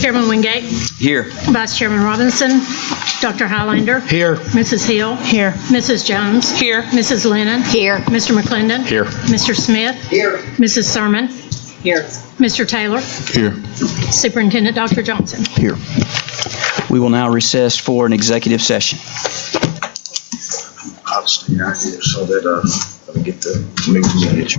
Chairman Wingate, Here. Vice Chairman Robinson, Dr. Highlander. Here. Mrs. Hill. Here. Mrs. Jones. Here. Mrs. Lennon. Here. Mr. McClendon. Here. Mr. Smith. Here. Mrs. Sermon. Here. Mr. Taylor. Here. Superintendent Dr. Johnson. Here. We will now recess for an executive session. I'll stay out here so that I get the meeting.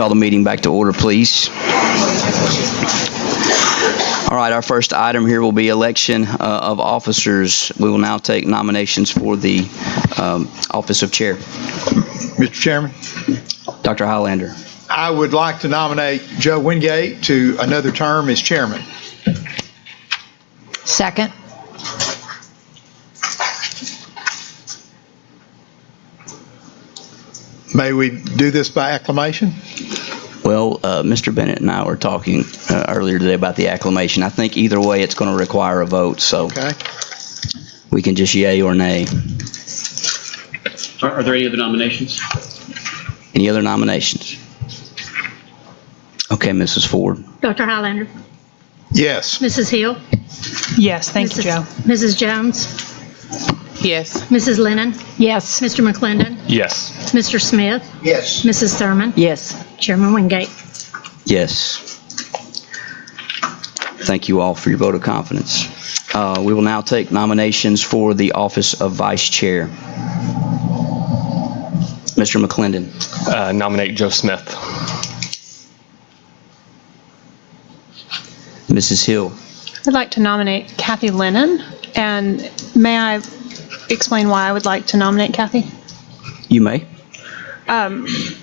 call the meeting back to order, please? All right, our first item here will be election of officers. We will now take nominations for the office of chair. Mr. Chairman, Dr. Highlander. I would like to nominate Joe Wingate to another term as chairman. Second. May we do this by acclamation? Well, Mr. Bennett and I were talking earlier today about the acclamation. I think either way it's going to require a vote, so Okay. we can just yay or nay. Are there any other nominations? Any other nominations? Okay, Mrs. Ford. Dr. Highlander. Yes. Mrs. Hill. Yes, thank you, Joe. Mrs. Jones. Yes. Mrs. Lennon. Yes. Mr. McClendon. Yes. Mr. Smith. Yes. Mrs. Thurman. Yes. Chairman Wingate. Yes. Thank you all for your vote of confidence. We will now take nominations for the office of vice chair. Mr. McClendon. Nominate Joe Smith. Mrs. Hill. I'd like to nominate Kathy Lennon, and may I explain why I would like to nominate Kathy? You may.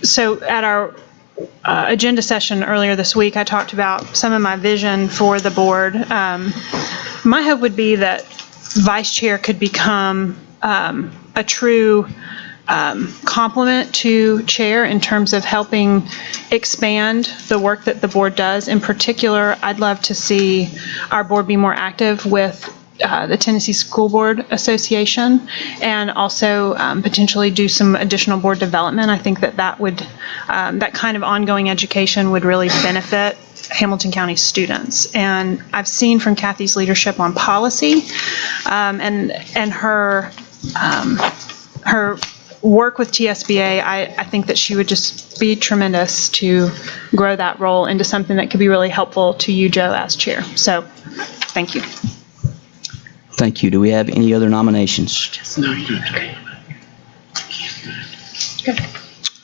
So at our agenda session earlier this week, I talked about some of my vision for the board. My hope would be that vice chair could become a true complement to chair in terms of helping expand the work that the board does. In particular, I'd love to see our board be more active with the Tennessee School Board Association, and also potentially do some additional board development. I think that would, that kind of ongoing education would really benefit Hamilton County students. And I've seen from Kathy's leadership on policy and her work with TSBA, I think that she would just be tremendous to grow that role into something that could be really helpful to you, Joe, as chair. So, thank you. Thank you. Do we have any other nominations?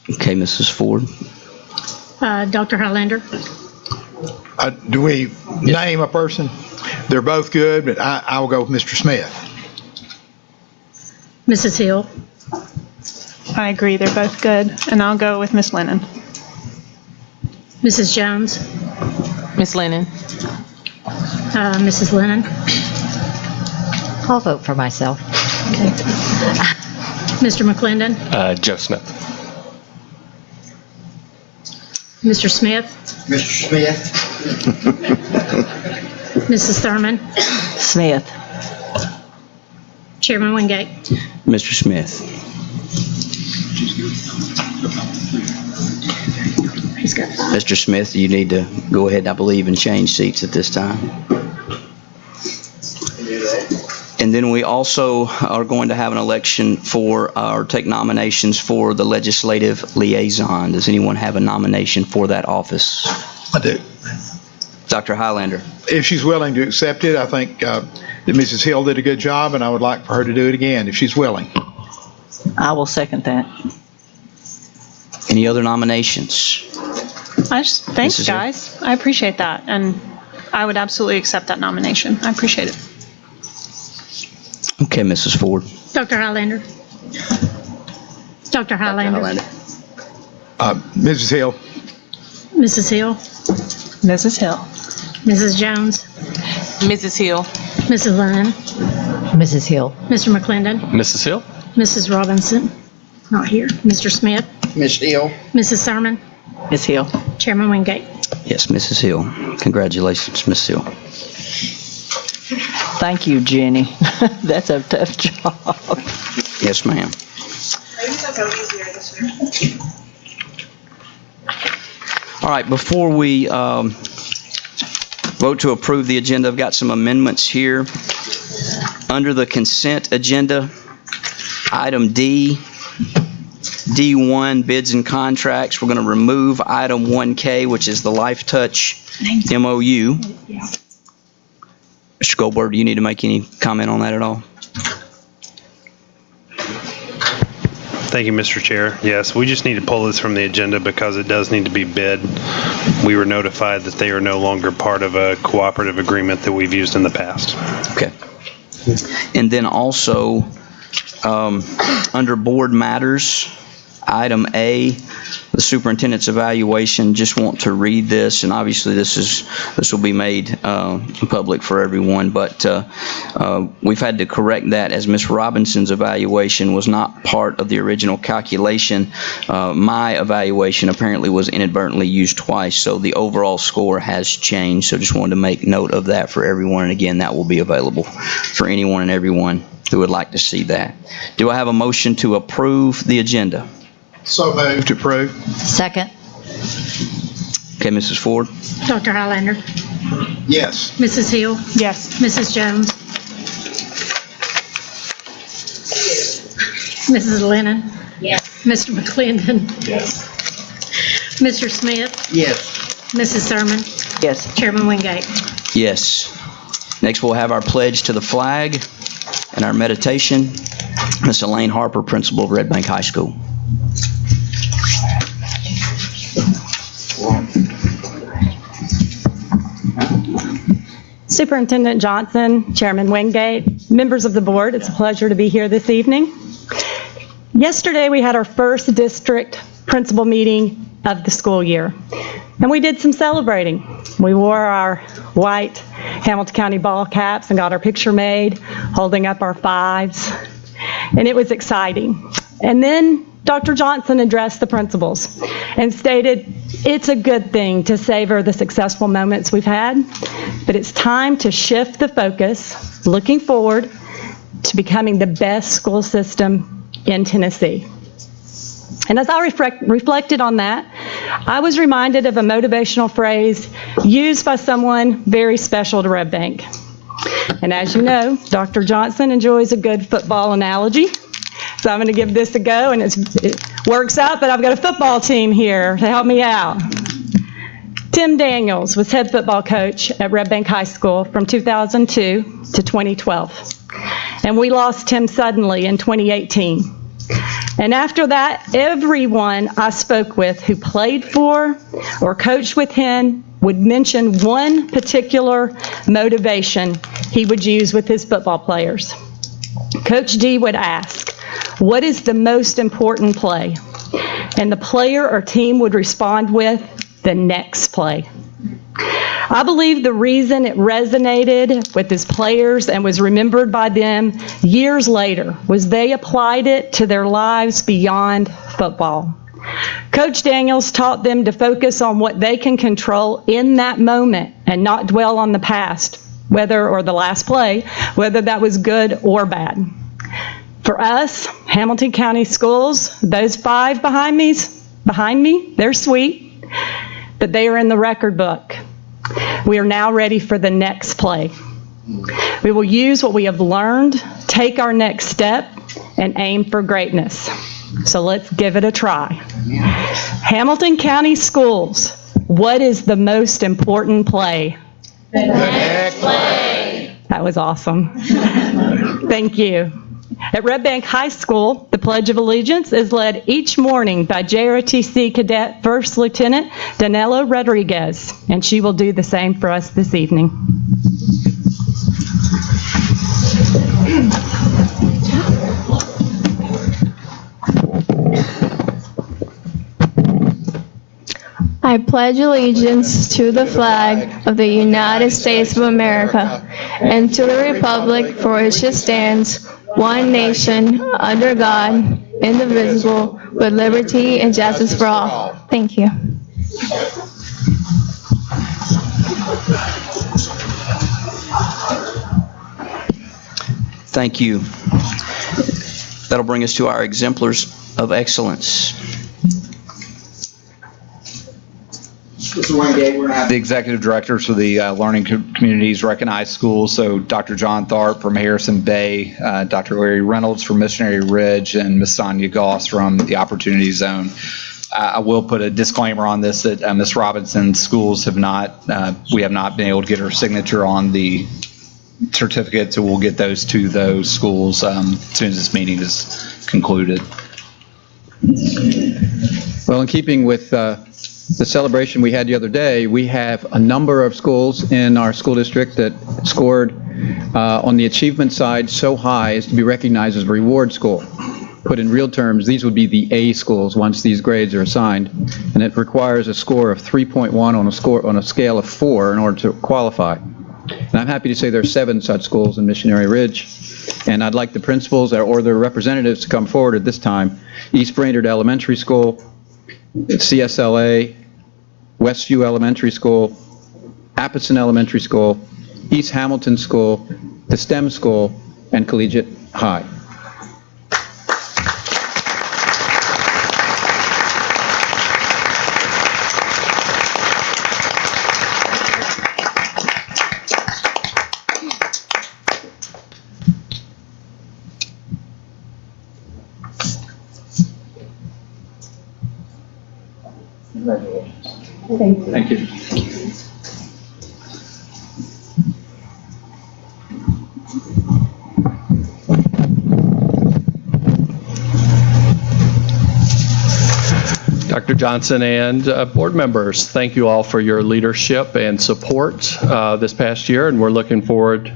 Okay, Mrs. Ford. Dr. Highlander. Do we name a person? They're both good, but I will go with Mr. Smith. Mrs. Hill. I agree, they're both good, and I'll go with Miss Lennon. Mrs. Jones. Miss Lennon. Mrs. Lennon. I'll vote for myself. Mr. McClendon. Joe Smith. Mr. Smith. Mr. Smith. Mrs. Thurman. Smith. Chairman Wingate. Mr. Smith. He's got it. Mr. Smith, you need to go ahead, I believe, and change seats at this time. And then we also are going to have an election for, or take nominations for the legislative liaison. Does anyone have a nomination for that office? I do. Dr. Highlander. If she's willing to accept it, I think that Mrs. Hill did a good job, and I would like for her to do it again if she's willing. I will second that. Any other nominations? Thanks, Mrs. Hill? guys. I appreciate that, and I would absolutely accept that nomination. I appreciate it. Okay, Mrs. Ford. Dr. Highlander. Dr. Highlander. Mrs. Hill. Mrs. Hill. Mrs. Hill. Mrs. Jones. Mrs. Hill. Mrs. Lennon. Mrs. Hill. Mr. McClendon. Mrs. Hill. Mrs. Robinson. Not here. Mr. Smith. Miss Hill. Mrs. Thurman. Miss Hill. Chairman Wingate. Yes, Mrs. Hill. Congratulations, Ms. Hill. Thank you, Jenny. That's a tough job. Yes, ma'am. All right, before we vote to approve the agenda, I've got some amendments here. Under the consent agenda, item D, D1, bids and contracts, we're going to remove item 1K, which is the Life Touch MOU. Mr. Goldberg, do you need to make any comment on that at all? Thank you, Mr. Chair. Yes, we just need to pull this from the agenda because it does need to be bid. We were notified that they are no longer part of a cooperative agreement that we've used in the past. Okay. And then also, under board matters, item A, the superintendent's evaluation, just want to read this, and obviously this will be made public for everyone, but we've had to correct that as Ms. Robinson's evaluation was not part of the original calculation. My evaluation apparently was inadvertently used twice, so the overall score has changed, so just wanted to make note of that for everyone, and again, that will be available for anyone and everyone who would like to see that. Do I have a motion to approve the agenda? So moved to approve. Second. Okay, Mrs. Ford? Dr. Highlander, Yes. Mrs. Hill, Yes. Mrs. Jones, Mrs. Lennon. Yes. Mr. McClendon. Yes. Mr. Smith, Yes. Mrs. Thurman, Yes. Chairman Wingate. Yes. Next, we'll have our pledge to the flag and our meditation. Ms. Elaine Harper, principal of Red Bank High School. Superintendent Johnson, Chairman Wingate, members of the board, it's a pleasure to be here this evening. Yesterday, we had our first district principal meeting of the school year, and we did some celebrating. We wore our white Hamilton County ball caps and got our picture made, holding up our fives, and it was exciting. And then Dr. Johnson addressed the principals and stated, it's a good thing to savor the successful moments we've had, but it's time to shift the focus, looking forward to becoming the best school system in Tennessee. And as I reflected on that, I was reminded of a motivational phrase used by someone very special to Red Bank. And as you know, Dr. Johnson enjoys a good football analogy. So I'm going to give this a go, and it works out, but I've got a football team here to help me out. Tim Daniels was head football coach at Red Bank High School from 2002 to 2012. And we lost Tim suddenly in 2018. And after that, everyone I spoke with who played for or coached with him would mention one particular motivation he would use with his football players. Coach D would ask, what is the most important play? And the player or team would respond with, the next play. I believe the reason it resonated with his players and was remembered by them years later was they applied it to their lives beyond football. Coach Daniels taught them to focus on what they can control in that moment and not dwell on the past, or the last play, whether that was good or bad. For us, Hamilton County Schools, those 5 behind me, they're sweet, but they are in the record book. We are now ready for the next play. We will use what we have learned, take our next step, and aim for greatness. So let's give it a try. Hamilton County Schools, what is the most important play? The next play. That was awesome. Thank you. At Red Bank High School, the Pledge of Allegiance is led each morning by JROTC Cadet First Lieutenant Danilo Rodriguez, and she will do the same for us this evening. I pledge allegiance to the flag of the United States of America and to the republic for which it stands, one nation, under God, indivisible, with liberty and justice for all. Thank you. Thank you. That'll bring us to our exemplars of excellence. Mr. Wingate, we're going to have the executive directors for the learning communities recognized schools. So Dr. John Tharp from Harrison Bay, Dr. Larry Reynolds from Missionary Ridge, and Ms. Sonia Goss from the Opportunity Zone. I will put a disclaimer on this that Ms. Robinson's schools we have not been able to get her signature on the certificate, so we'll get those to those schools as soon as this meeting is concluded. Well, in keeping with the celebration we had the other day, we have a number of schools in our school district that scored on the achievement side so high as to be recognized as a reward school. Put in real terms, these would be the A schools once these grades are assigned, and it requires a score of 3.1 on a scale of 4 in order to qualify. And I'm happy to say there are 7 such schools in Missionary Ridge, and I'd like the principals or their representatives to come forward at this time. East Brainerd Elementary School, CSLA, Westview Elementary School, Appleton Elementary School, East Hamilton School, the STEM School, and Collegiate High. Thank you. Dr. Johnson and board members, thank you all for your leadership and support this past year, and we're looking forward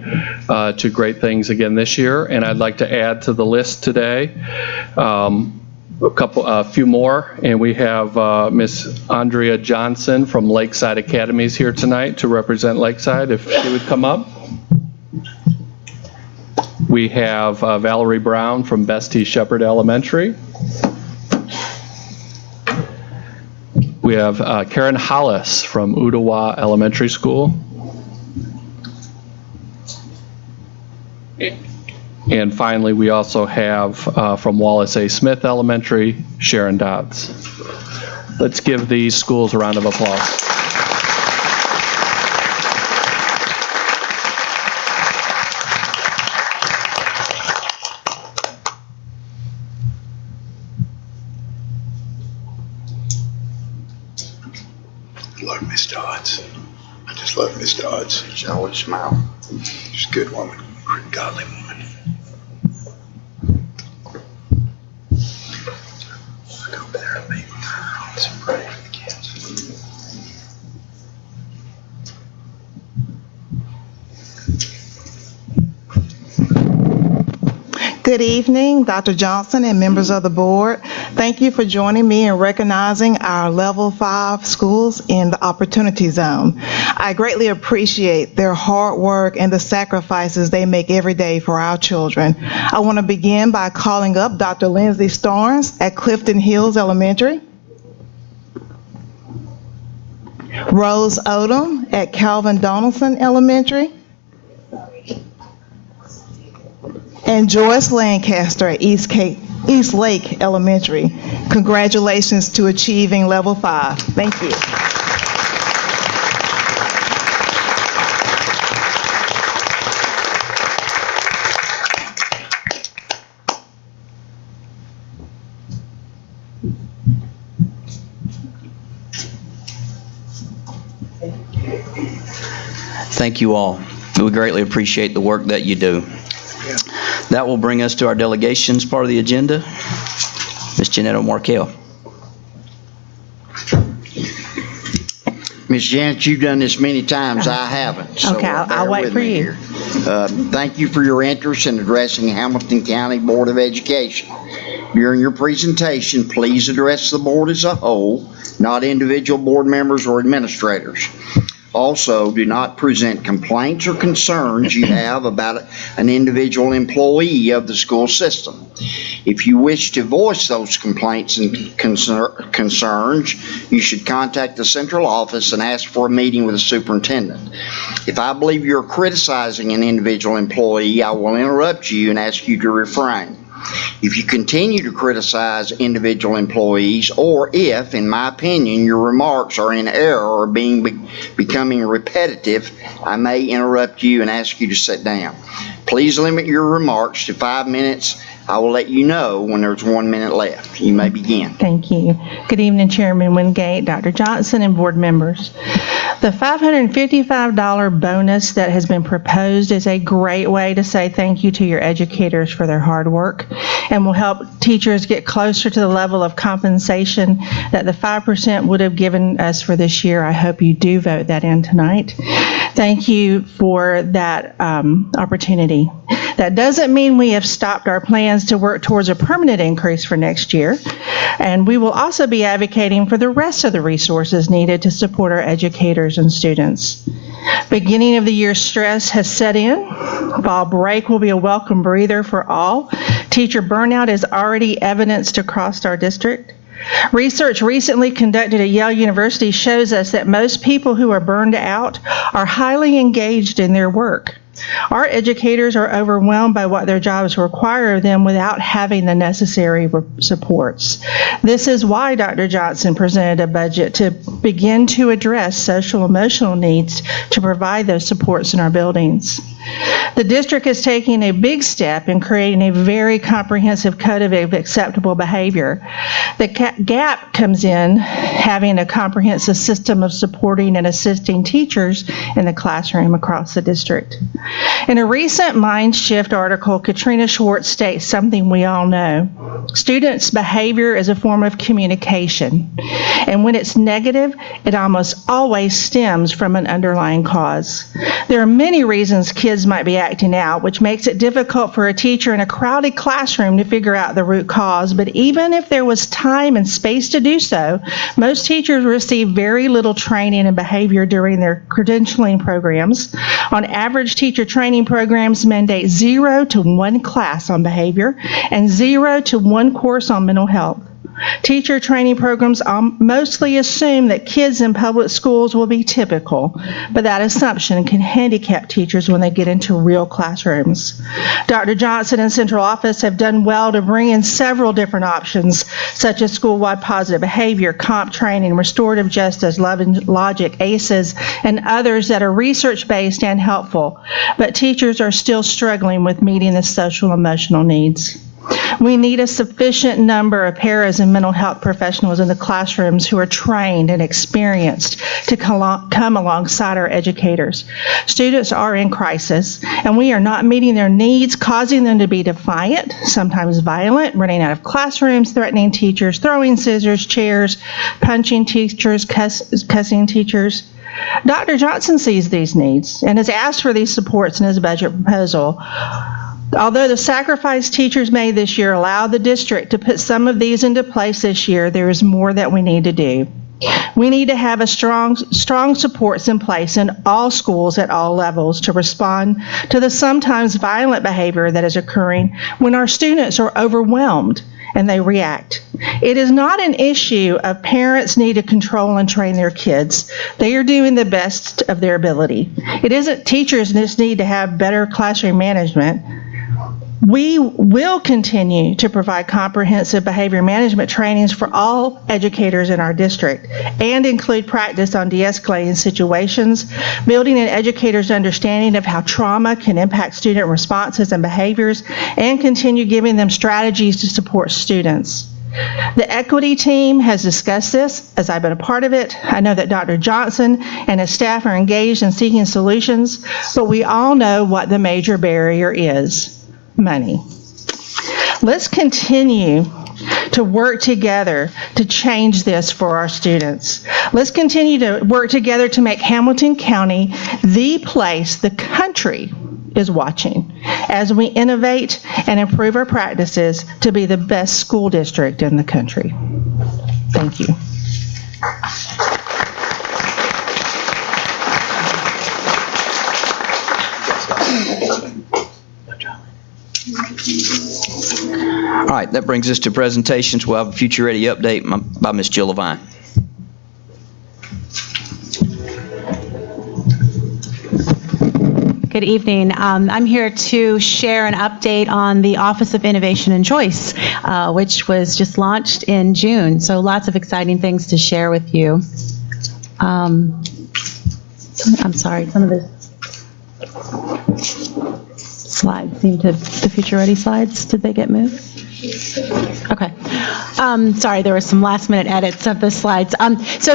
to great things again this year. And I'd like to add to the list today a few more, and we have Miss Andrea Johnson from Lakeside Academies here tonight to represent Lakeside, if she would come up. We have Valerie Brown from Bestie Shepherd Elementary. We have Karen Hollis from Ottawa Elementary School. And finally, we also have from Wallace A. Smith Elementary, Sharon Dodds. Let's give these schools a round of applause. Love Miss Dodds. I just love Miss Dodds. She always smiles. She's a good woman, godly woman. I go over there and meet with her. It's pray for the kids. Good evening, Dr. Johnson and members of the board. Thank you for joining me in recognizing our Level 5 schools in the Opportunity Zone. I greatly appreciate their hard work and the sacrifices they make every day for our children. I want to begin by calling up Dr. Lindsay Starnes at Clifton Hills Elementary, Rose Odom at Calvin Donaldson Elementary, and Joyce Lancaster at East Lake Elementary. Congratulations to achieving Level 5. Thank you. Thank you all. We greatly appreciate the work that you do. That will bring us to our delegations part of the agenda. Ms. Janetta Markell. Ms. Janet, you've done this many times. I haven't. So Okay, I'll bear wait with for me you. here. Thank you for your interest in addressing Hamilton County Board of Education. During your presentation, please address the board as a whole, not individual board members or administrators. Also, do not present complaints or concerns you have about an individual employee of the school system. If you wish to voice those complaints and concerns, you should contact the central office and ask for a meeting with the superintendent. If I believe you're criticizing an individual employee, I will interrupt you and ask you to refrain. If you continue to criticize individual employees, or if, in my opinion, your remarks are in error or becoming repetitive, I may interrupt you and ask you to sit down. Please limit your remarks to 5 minutes I will let you know when there's 1 minute left. You may begin. Thank you. Good evening, Chairman Wingate, Dr. Johnson, and board members. The $555 bonus that has been proposed is a great way to say thank you to your educators for their hard work and will help teachers get closer to the level of compensation that the 5% would have given us for this year. I hope you do vote that in tonight. Thank you for that opportunity. That doesn't mean we have stopped our plans to work towards a permanent increase for next year, and we will also be advocating for the rest of the resources needed to support our educators and students. Beginning of the year stress has set in. Fall break will be a welcome breather for all. Teacher burnout is already evidenced across our district. Research recently conducted at Yale University shows us that most people who are burned out are highly engaged in their work. Our educators are overwhelmed by what their jobs require of them without having the necessary supports. This is why Dr. Johnson presented a budget to begin to address social emotional needs to provide those supports in our buildings. The district is taking a big step in creating a very comprehensive code of acceptable behavior. The gap comes in having a comprehensive system of supporting and assisting teachers in the classroom across the district. In a recent Mind Shift article, Katrina Schwartz states something we all know. Students' behavior is a form of communication, and when it's negative, it almost always stems from an underlying cause. There are many reasons kids might be acting out, which makes it difficult for a teacher in a crowded classroom to figure out the root cause. But even if there was time and space to do so, most teachers receive very little training in behavior during their credentialing programs. On average, teacher training programs mandate 0 to 1 class on behavior and 0 to 1 course on mental health. Teacher training programs mostly assume that kids in public schools will be typical, but that assumption can handicap teachers when they get into real classrooms. Dr. Johnson and Central Office have done well to bring in several different options, such as school-wide positive behavior, comp training, restorative justice, love and logic, ACEs, and others that are research-based and helpful, but teachers are still struggling with meeting the social emotional needs. We need a sufficient number of paras and mental health professionals in the classrooms who are trained and experienced to come alongside our educators. Students are in crisis, and we are not meeting their needs, causing them to be defiant, sometimes violent, running out of classrooms, threatening teachers, throwing scissors, chairs, punching teachers, cussing teachers. Dr. Johnson sees these needs and has asked for these supports in his budget proposal. Although the sacrifice teachers made this year allowed the district to put some of these into place this year, there is more that we need to do. We need to have a strong supports in place in all schools at all levels to respond to the sometimes violent behavior that is occurring when our students are overwhelmed and they react. It is not an issue of parents need to control and train their kids. They are doing the best of their ability. It isn't teachers just need to have better classroom management. We will continue to provide comprehensive behavior management trainings for all educators in our district and include practice on de-escalating situations, building an educator's understanding of how trauma can impact student responses and behaviors, and continue giving them strategies to support students. The equity team has discussed this as I've been a part of it. I know that Dr. Johnson and his staff are engaged in seeking solutions, but we all know what the major barrier is: money. Let's continue to work together to change this for our students. Let's continue to work together to make Hamilton County the place the country is watching as we innovate and improve our practices to be the best school district in the country. Thank you. All right, that brings us to presentations. We'll have a Future Ready update by Ms. Jill Levine. Good evening. I'm here to share an update on the Office of Innovation and Choice, which was just launched in June. So lots of exciting things to share with you. I'm sorry, some of the slides seem to, the Future Ready slides, did they get moved? Okay. Sorry, there were some last-minute edits of the slides.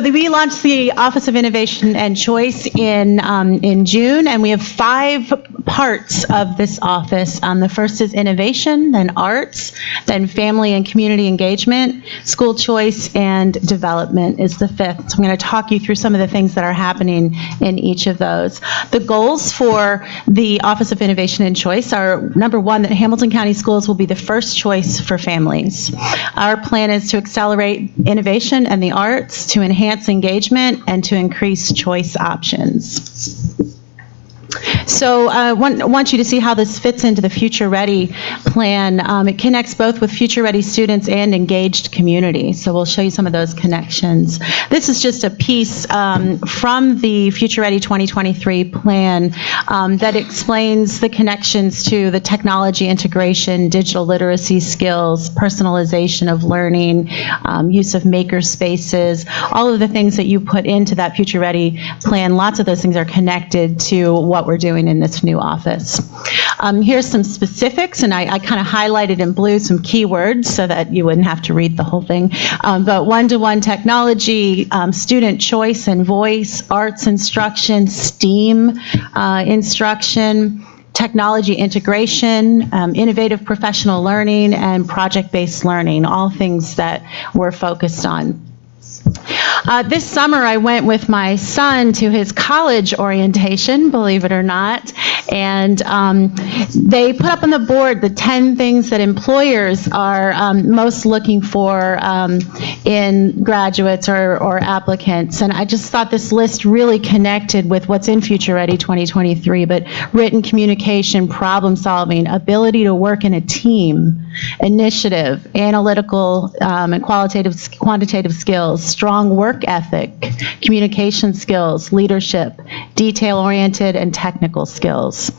We launched the Office of Innovation and Choice in June, and we have 5 parts of this office. The first is innovation, then arts, then family and community engagement, school choice, and development is the 5th. So I'm going to talk you through some of the things that are happening in each of those. The goals for the Office of Innovation and Choice are, number 1, that Hamilton County Schools will be the first choice for families. Our plan is to accelerate innovation and the arts, to enhance engagement, and to increase choice options. So I want you to see how this fits into the Future Ready plan. It connects both with Future Ready students and engaged community. So we'll show you some of those connections. This is just a piece from the Future Ready 2023 plan that explains the connections to the technology integration, digital literacy skills, personalization of learning, use of maker spaces, all of the things that you put into that Future Ready plan. Lots of those things are connected to what we're doing in this new office. Here's some specifics, and I kind of highlighted in blue some keywords so that you wouldn't have to read the whole thing. But one-to-one technology, student choice and voice, arts instruction, STEAM instruction, technology integration, innovative professional learning, and project-based learning, all things that we're focused on. This summer, I went with my son to his college orientation, believe it or not, and they put up on the board the 10 things that employers are most looking for in graduates or applicants. And I just thought this list really connected with what's in Future Ready 2023, but written communication, problem solving, ability to work in a team, initiative, analytical and quantitative skills, strong work ethic, communication skills, leadership, detail-oriented, and technical skills.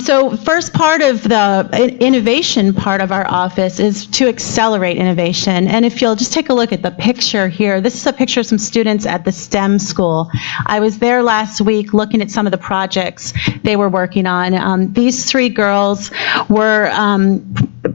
So first part of the innovation part of our office is to accelerate innovation. And if you'll just take a look at the picture here, this is a picture of some students at the STEM school. I was there last week looking at some of the projects they were working on. These 3 girls were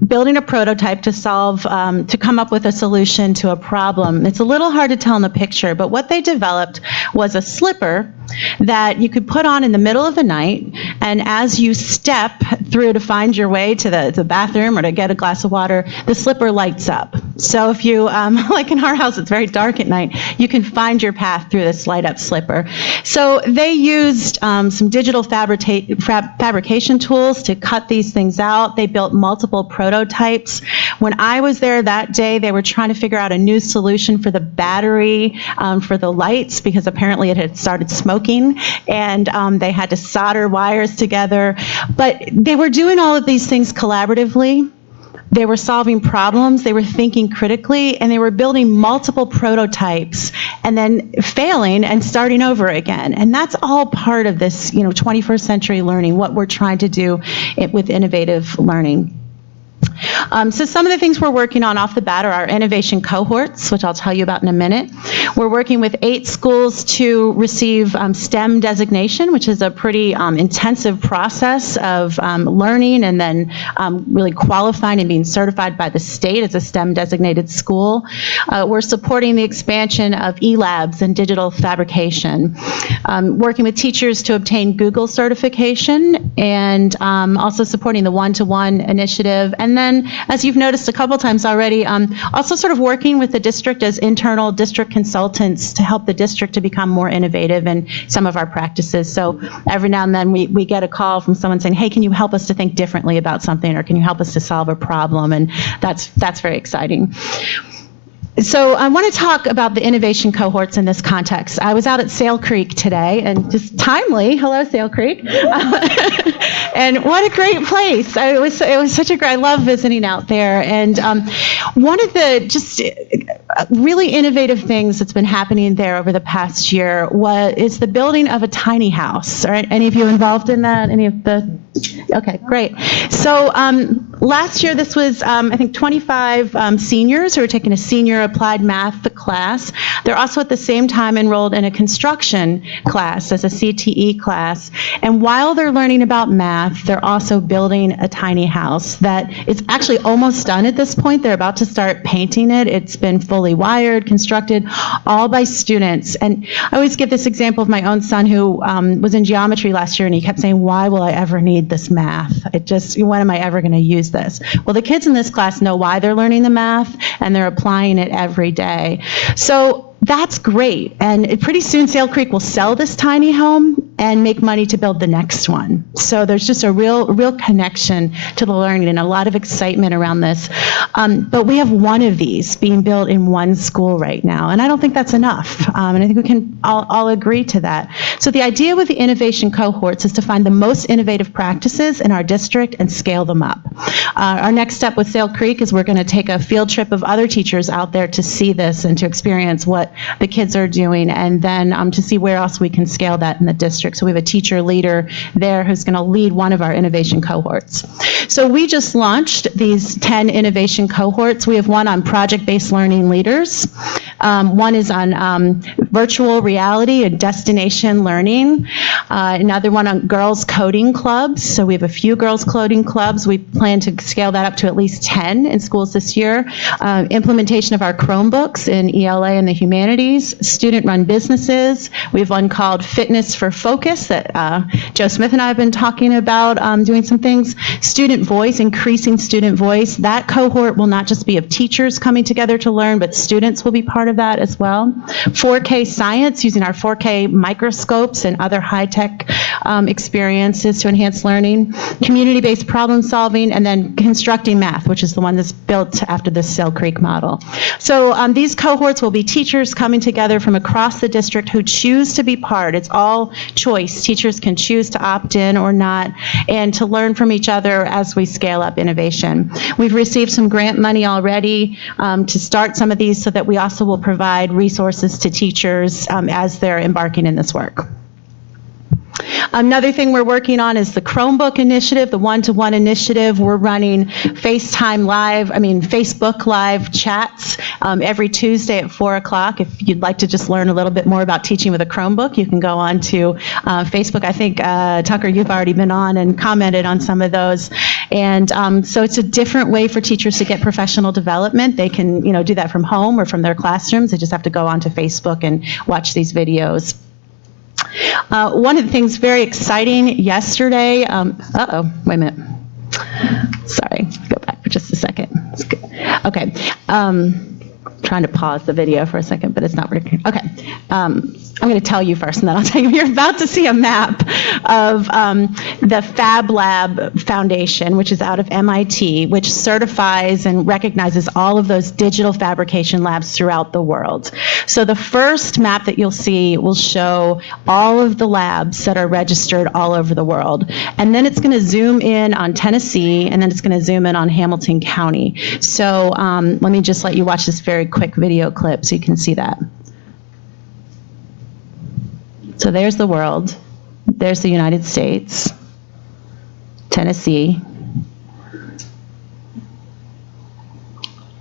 building a prototype to solve, to come up with a solution to a problem. It's a little hard to tell in the picture, but what they developed was a slipper that you could put on in the middle of the night, and as you step through to find your way to the bathroom or to get a glass of water, the slipper lights up. So if you, like in our house, it's very dark at night, you can find your path through this light up slipper. So they used some digital fabrication tools to cut these things out. They built multiple prototypes. When I was there that day, they were trying to figure out a new solution for the battery for the lights, because apparently it had started smoking, and they had to solder wires together. But they were doing all of these things collaboratively. They were solving problems, they were thinking critically, and they were building multiple prototypes and then failing and starting over again. And that's all part of this, 21st century learning, what we're trying to do with innovative learning. So some of the things we're working on off the bat are our innovation cohorts, which I'll tell you about in a minute. We're working with 8 schools to receive STEM designation, which is a pretty intensive process of learning and then really qualifying and being certified by the state as a STEM designated school. We're supporting the expansion of e-labs and digital fabrication, working with teachers to obtain Google certification, and also supporting the one-to-one initiative. And then, as you've noticed a couple times already, also sort of working with the district as internal district consultants to help the district to become more innovative in some of our practices. So every now and then we get a call from someone saying, hey, can you help us to think differently about something, or can you help us to solve a problem? And that's very exciting. So I want to talk about the innovation cohorts in this context. I was out at Sail Creek today, and just timely, hello Sail Creek, and what a great place. It was such a great, I love visiting out there. And one of the just really innovative things that's been happening there over the past year is the building of a tiny house. Are any of you involved in that? Any of the Okay, great. So last year, this was, I think, 25 seniors who are taking a senior applied math class. They're also at the same time enrolled in a construction class as a CTE class. And while they're learning about math, they're also building a tiny house that is actually almost done at this point. They're about to start painting it. It's been fully wired, constructed, all by students. And I always give this example of my own son who was in geometry last year, and he kept saying, why will I ever need this math? When am I ever going to use this? Well, the kids in this class know why they're learning the math, and they're applying it every day. So that's great. And pretty soon, Sale Creek will sell this tiny home and make money to build the next one. So there's just a real connection to the learning and a lot of excitement around this. But we have one of these being built in one school right now, and I don't think that's enough. And I think we can all agree to that. So the idea with the innovation cohorts is to find the most innovative practices in our district and scale them up. Our next step with Sale Creek is we're going to take a field trip of other teachers out there to see this and to experience what the kids are doing, and then to see where else we can scale that in the district. So we have a teacher leader there who's going to lead one of our innovation cohorts. So we just launched these 10 innovation cohorts. We have one on project-based learning leaders. One is on virtual reality and destination learning. Another one on girls coding clubs. So we have a few girls coding clubs. We plan to scale that up to at least 10 in schools this year. Implementation of our Chromebooks in ELA and the humanities. Student-run businesses. We have one called Fitness for Focus that Joe Smith and I have been talking about doing some things. Student voice, increasing student voice. That cohort will not just be of teachers coming together to learn, but students will be part of that as well. 4K science, using our 4K microscopes and other high-tech experiences to enhance learning. Community-based problem solving, and then constructing math, which is the one that's built after the Sale Creek model. So these cohorts will be teachers coming together from across the district who choose to be part. It's all choice. Teachers can choose to opt in or not, and to learn from each other as we scale up innovation. We've received some grant money already to start some of these so that we also will provide resources to teachers as they're embarking in this work. Another thing we're working on is the Chromebook initiative, the one-to-one initiative. We're running Facebook Live chats every Tuesday at 4 o'clock. If you'd like to just learn a little bit more about teaching with a Chromebook, you can go on to Facebook. I think, Tucker, you've already been on and commented on some of those. And so it's a different way for teachers to get professional development. They can, do that from home or from their classrooms. They just have to go onto Facebook and watch these videos. One of the things very exciting yesterday, wait a minute. Sorry, go back for just a second. Okay, trying to pause the video for a second, but it's not working. Okay, I'm going to tell you first, and then I'll tell you. You're about to see a map of the Fab Lab Foundation, which is out of MIT, which certifies and recognizes all of those digital fabrication labs throughout the world. So the first map that you'll see will show all of the labs that are registered all over the world. And then it's going to zoom in on Tennessee, and then it's going to zoom in on Hamilton County. So let me just let you watch this very quick video clip so you can see that. So there's the world, there's the United States, Tennessee,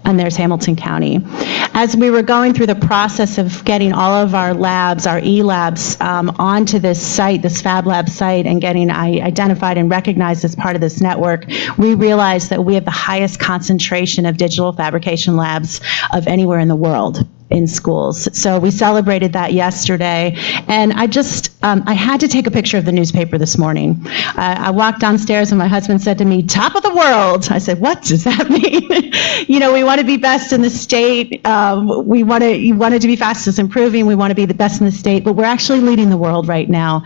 and there's Hamilton County. As we were going through the process of getting all of our labs, our e-labs, onto this site, this Fab Lab site, and getting identified and recognized as part of this network, we realized that we have the highest concentration of digital fabrication labs of anywhere in the world in schools. So we celebrated that yesterday, and I had to take a picture of the newspaper this morning. I walked downstairs and my husband said to me, "Top of the world." I said, "What does that mean?" We want to be best in the state. We wanted to be fastest improving. We want to be the best in the state, but we're actually leading the world right now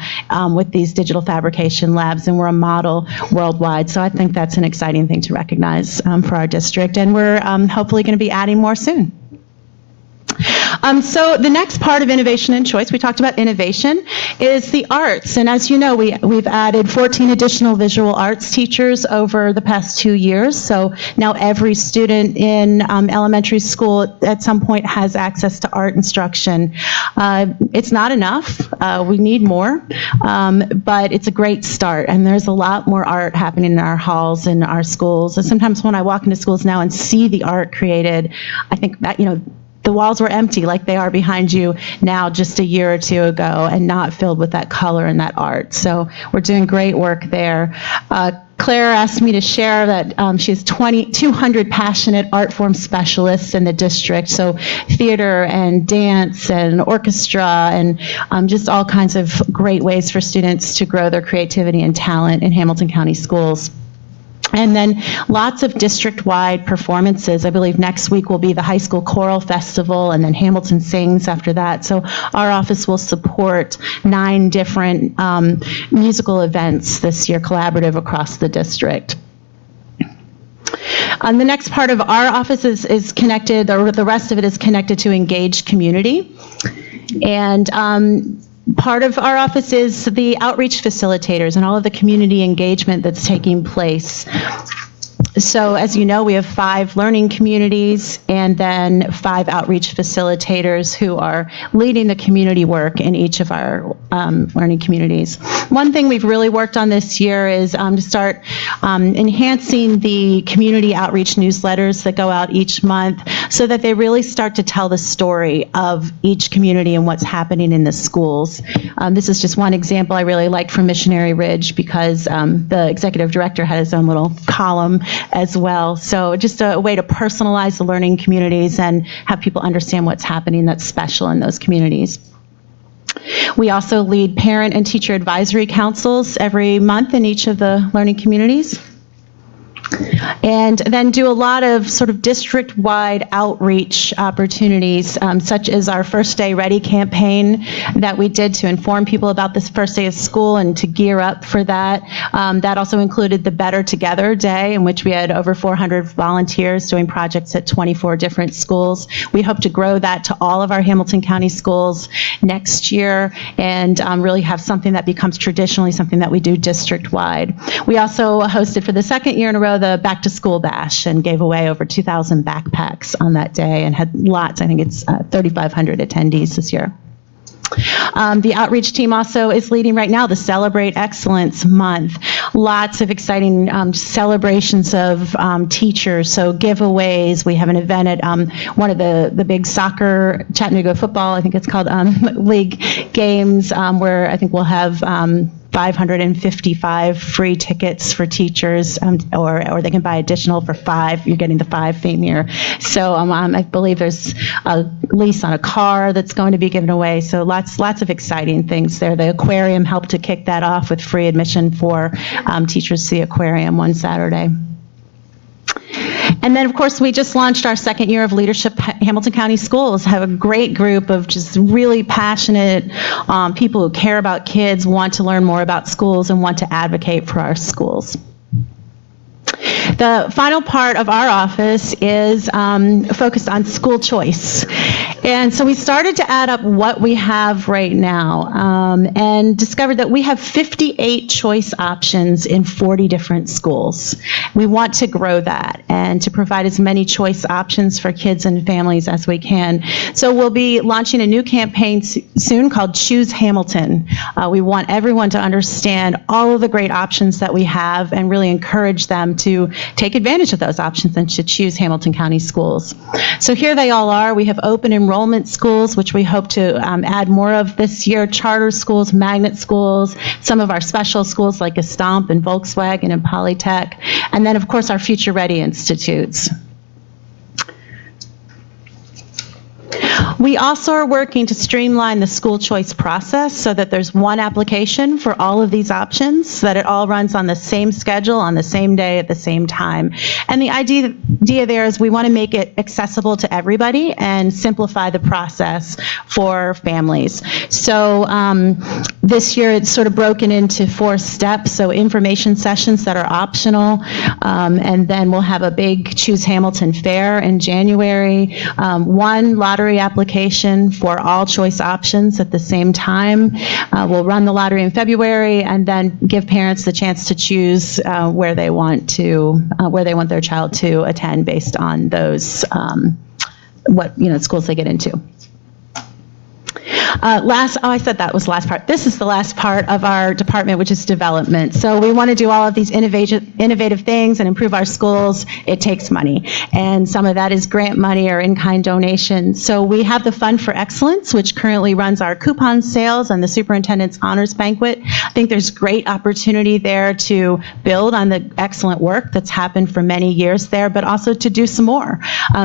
with these digital fabrication labs, and we're a model worldwide. So I think that's an exciting thing to recognize for our district, and we're hopefully going to be adding more soon. So the next part of innovation and choice, we talked about innovation, is the arts. And as you know, we've added 14 additional visual arts teachers over the past 2 years. So now every student in elementary school at some point has access to art instruction. It's not enough. We need more, but it's a great start. And there's a lot more art happening in our halls and our schools. And sometimes when I walk into schools now and see the art created, I think that, the walls were empty like they are behind you now just a year or two ago and not filled with that color and that art. So we're doing great work there. Claire asked me to share that she has 200 passionate art form specialists in the district, so theater and dance and orchestra and just all kinds of great ways for students to grow their creativity and talent in Hamilton County schools. And then lots of district-wide performances. I believe next week will be the High School Choral Festival, and then Hamilton Sings after that. So our office will support 9 different musical events this year, collaborative across the district. The next part of our office is connected, or the rest of it is connected to engaged community. And part of our office is the outreach facilitators and all of the community engagement that's taking place. So as you know, we have 5 learning communities and then 5 outreach facilitators who are leading the community work in each of our learning communities. One thing we've really worked on this year is to start enhancing the community outreach newsletters that go out each month so that they really start to tell the story of each community and what's happening in the schools. This is just one example I really liked from Missionary Ridge because the executive director had his own little column as well. So just a way to personalize the learning communities and have people understand what's happening that's special in those communities. We also lead parent and teacher advisory councils every month in each of the learning communities. And then do a lot of sort of district-wide outreach opportunities, such as our First Day Ready campaign that we did to inform people about this first day of school and to gear up for that. That also included the Better Together Day, in which we had over 400 volunteers doing projects at 24 different schools. We hope to grow that to all of our Hamilton County schools next year and really have something that becomes traditionally something that we do district-wide. We also hosted for the second year in a row the Back to School Bash and gave away over 2,000 backpacks on that day and had lots, I think it's 3,500 attendees this year. The outreach team also is leading right now the Celebrate Excellence Month. Lots of exciting celebrations of teachers, so giveaways. We have an event at one of the big soccer, Chattanooga football, I think it's called league games, where I think we'll have 555 free tickets for teachers, or they can buy additional for 5. You're getting the 5 premier. So I believe there's a lease on a car that's going to be given away. So lots of exciting things there. The aquarium helped to kick that off with free admission for teachers to the aquarium one Saturday. And then, of course, we just launched our second year of Leadership Hamilton County Schools. Have a great group of just really passionate people who care about kids, want to learn more about schools, and want to advocate for our schools. The final part of our office is focused on school choice. And so we started to add up what we have right now and discovered that we have 58 choice options in 40 different schools. We want to grow that and to provide as many choice options for kids and families as we can. So we'll be launching a new campaign soon called Choose Hamilton. We want everyone to understand all of the great options that we have and really encourage them to take advantage of those options and to choose Hamilton County schools. So here they all are. We have open enrollment schools, which we hope to add more of this year, charter schools, magnet schools, some of our special schools like Estamp and Volkswagen and Polytech, and then, of course, our Future Ready institutes. We also are working to streamline the school choice process so that there's one application for all of these options, so that it all runs on the same schedule, on the same day, at the same time. And the idea there is we want to make it accessible to everybody and simplify the process for families. So this year it's sort of broken into 4 steps, so information sessions that are optional, and then we'll have a big Choose Hamilton fair in January, 1 lottery application application for all choice options at the same time. We'll run the lottery in February and then give parents the chance to choose where they want their child to attend based on those what schools they get into. I said that was the last part. This is the last part of our department, which is development. So we want to do all of these innovative things and improve our schools. It takes money. And some of that is grant money or in-kind donations. So we have the Fund for Excellence, which currently runs our coupon sales and the Superintendent's Honors Banquet. I think there's great opportunity there to build on the excellent work that's happened for many years there, but also to do some more.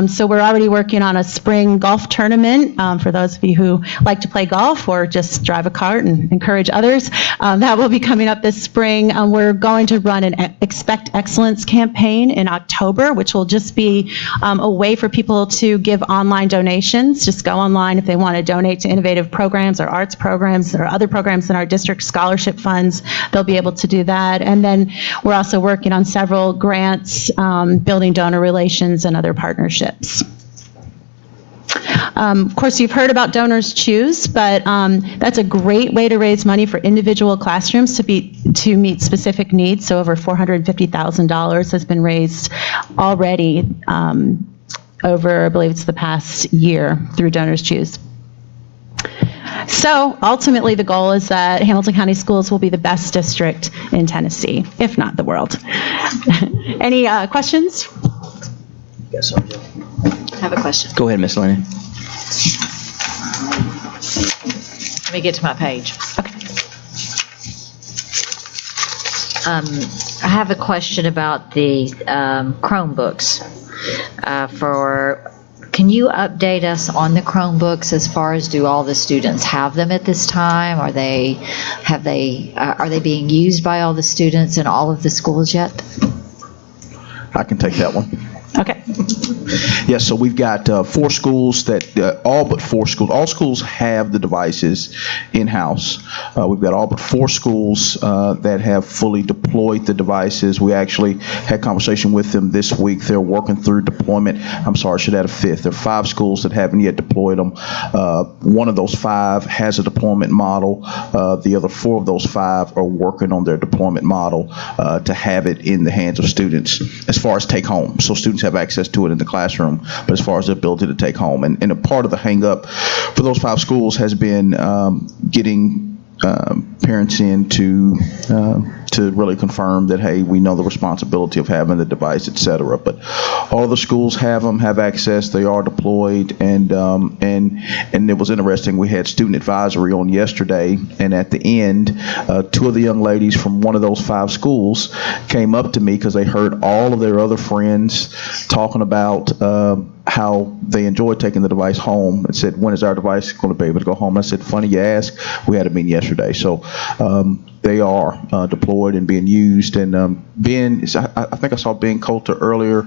So we're already working on a spring golf tournament for those of you who like to play golf or just drive a cart and encourage others. That will be coming up this spring. We're going to run an Expect Excellence campaign in October, which will just be a way for people to give online donations. Just go online if they want to donate to innovative programs or arts programs or other programs in our district scholarship funds. They'll be able to do that. And then we're also working on several grants, building donor relations and other partnerships. Of course, you've heard about Donors Choose, but that's a great way to raise money for individual classrooms to meet specific needs. So over $450,000 has been raised already over, I believe it's the past year through Donors Choose. So ultimately, the goal is that Hamilton County Schools will be the best district in Tennessee, if not the world. Any questions? Yes, sir. I have a question. Go ahead, Ms. Lennon. Let me get to my page. Okay. I have a question about the Chromebooks. Can you update us on the Chromebooks as far as do all the students have them at this time? Are they being used by all the students in all of the schools yet? I can take that one. Okay. Yes, so we've got 4 schools that, all but 4 schools, all schools have the devices in-house. We've got all but 4 schools that have fully deployed the devices. We actually had conversation with them this week. They're working through deployment. I'm sorry, I should add a 5th. There are 5 schools that haven't yet deployed them. One of those 5 has a deployment model. The other 4 of those 5 are working on their deployment model to have it in the hands of students as far as take home. So students have access to it in the classroom, but as far as the ability to take home. And a part of the hang up for those 5 schools has been getting parents in to really confirm that, hey, we know the responsibility of having the device, et cetera. But all the schools have them, have access, they are deployed, and it was interesting. We had student advisory on yesterday, and at the end, 2 of the young ladies from one of those 5 schools came up to me because they heard all of their other friends talking about how they enjoyed taking the device home, and said, when is our device going to be able to go home? And I said, funny you ask, we had a meeting yesterday. So they are deployed and being used. And Ben, I think I saw Ben Coulter earlier.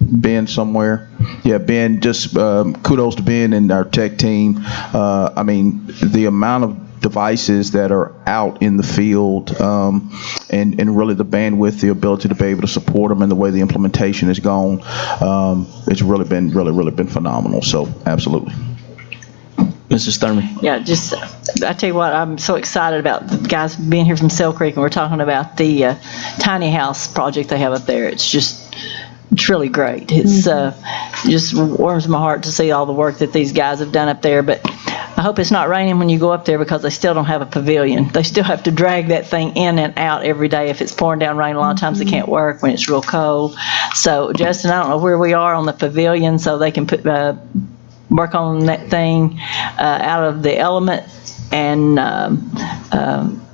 Ben somewhere. Yeah, Ben, just kudos to Ben and our tech team. I mean, the amount of devices that are out in the field and really the bandwidth, the ability to be able to support them and the way the implementation has gone, it's really been phenomenal. So absolutely. Mrs. Thurman. Yeah, I tell you what, I'm so excited about the guys being here from Sale Creek, and we're talking about the tiny house project they have up there. It's really great. It's just warms my heart to see all the work that these guys have done up there. But I hope it's not raining when you go up there, because they still don't have a pavilion. They still have to drag that thing in and out every day. If it's pouring down rain, a lot of times they can't work when it's real cold. So Justin, I don't know where we are on the pavilion, so they can work on that thing out of the element, and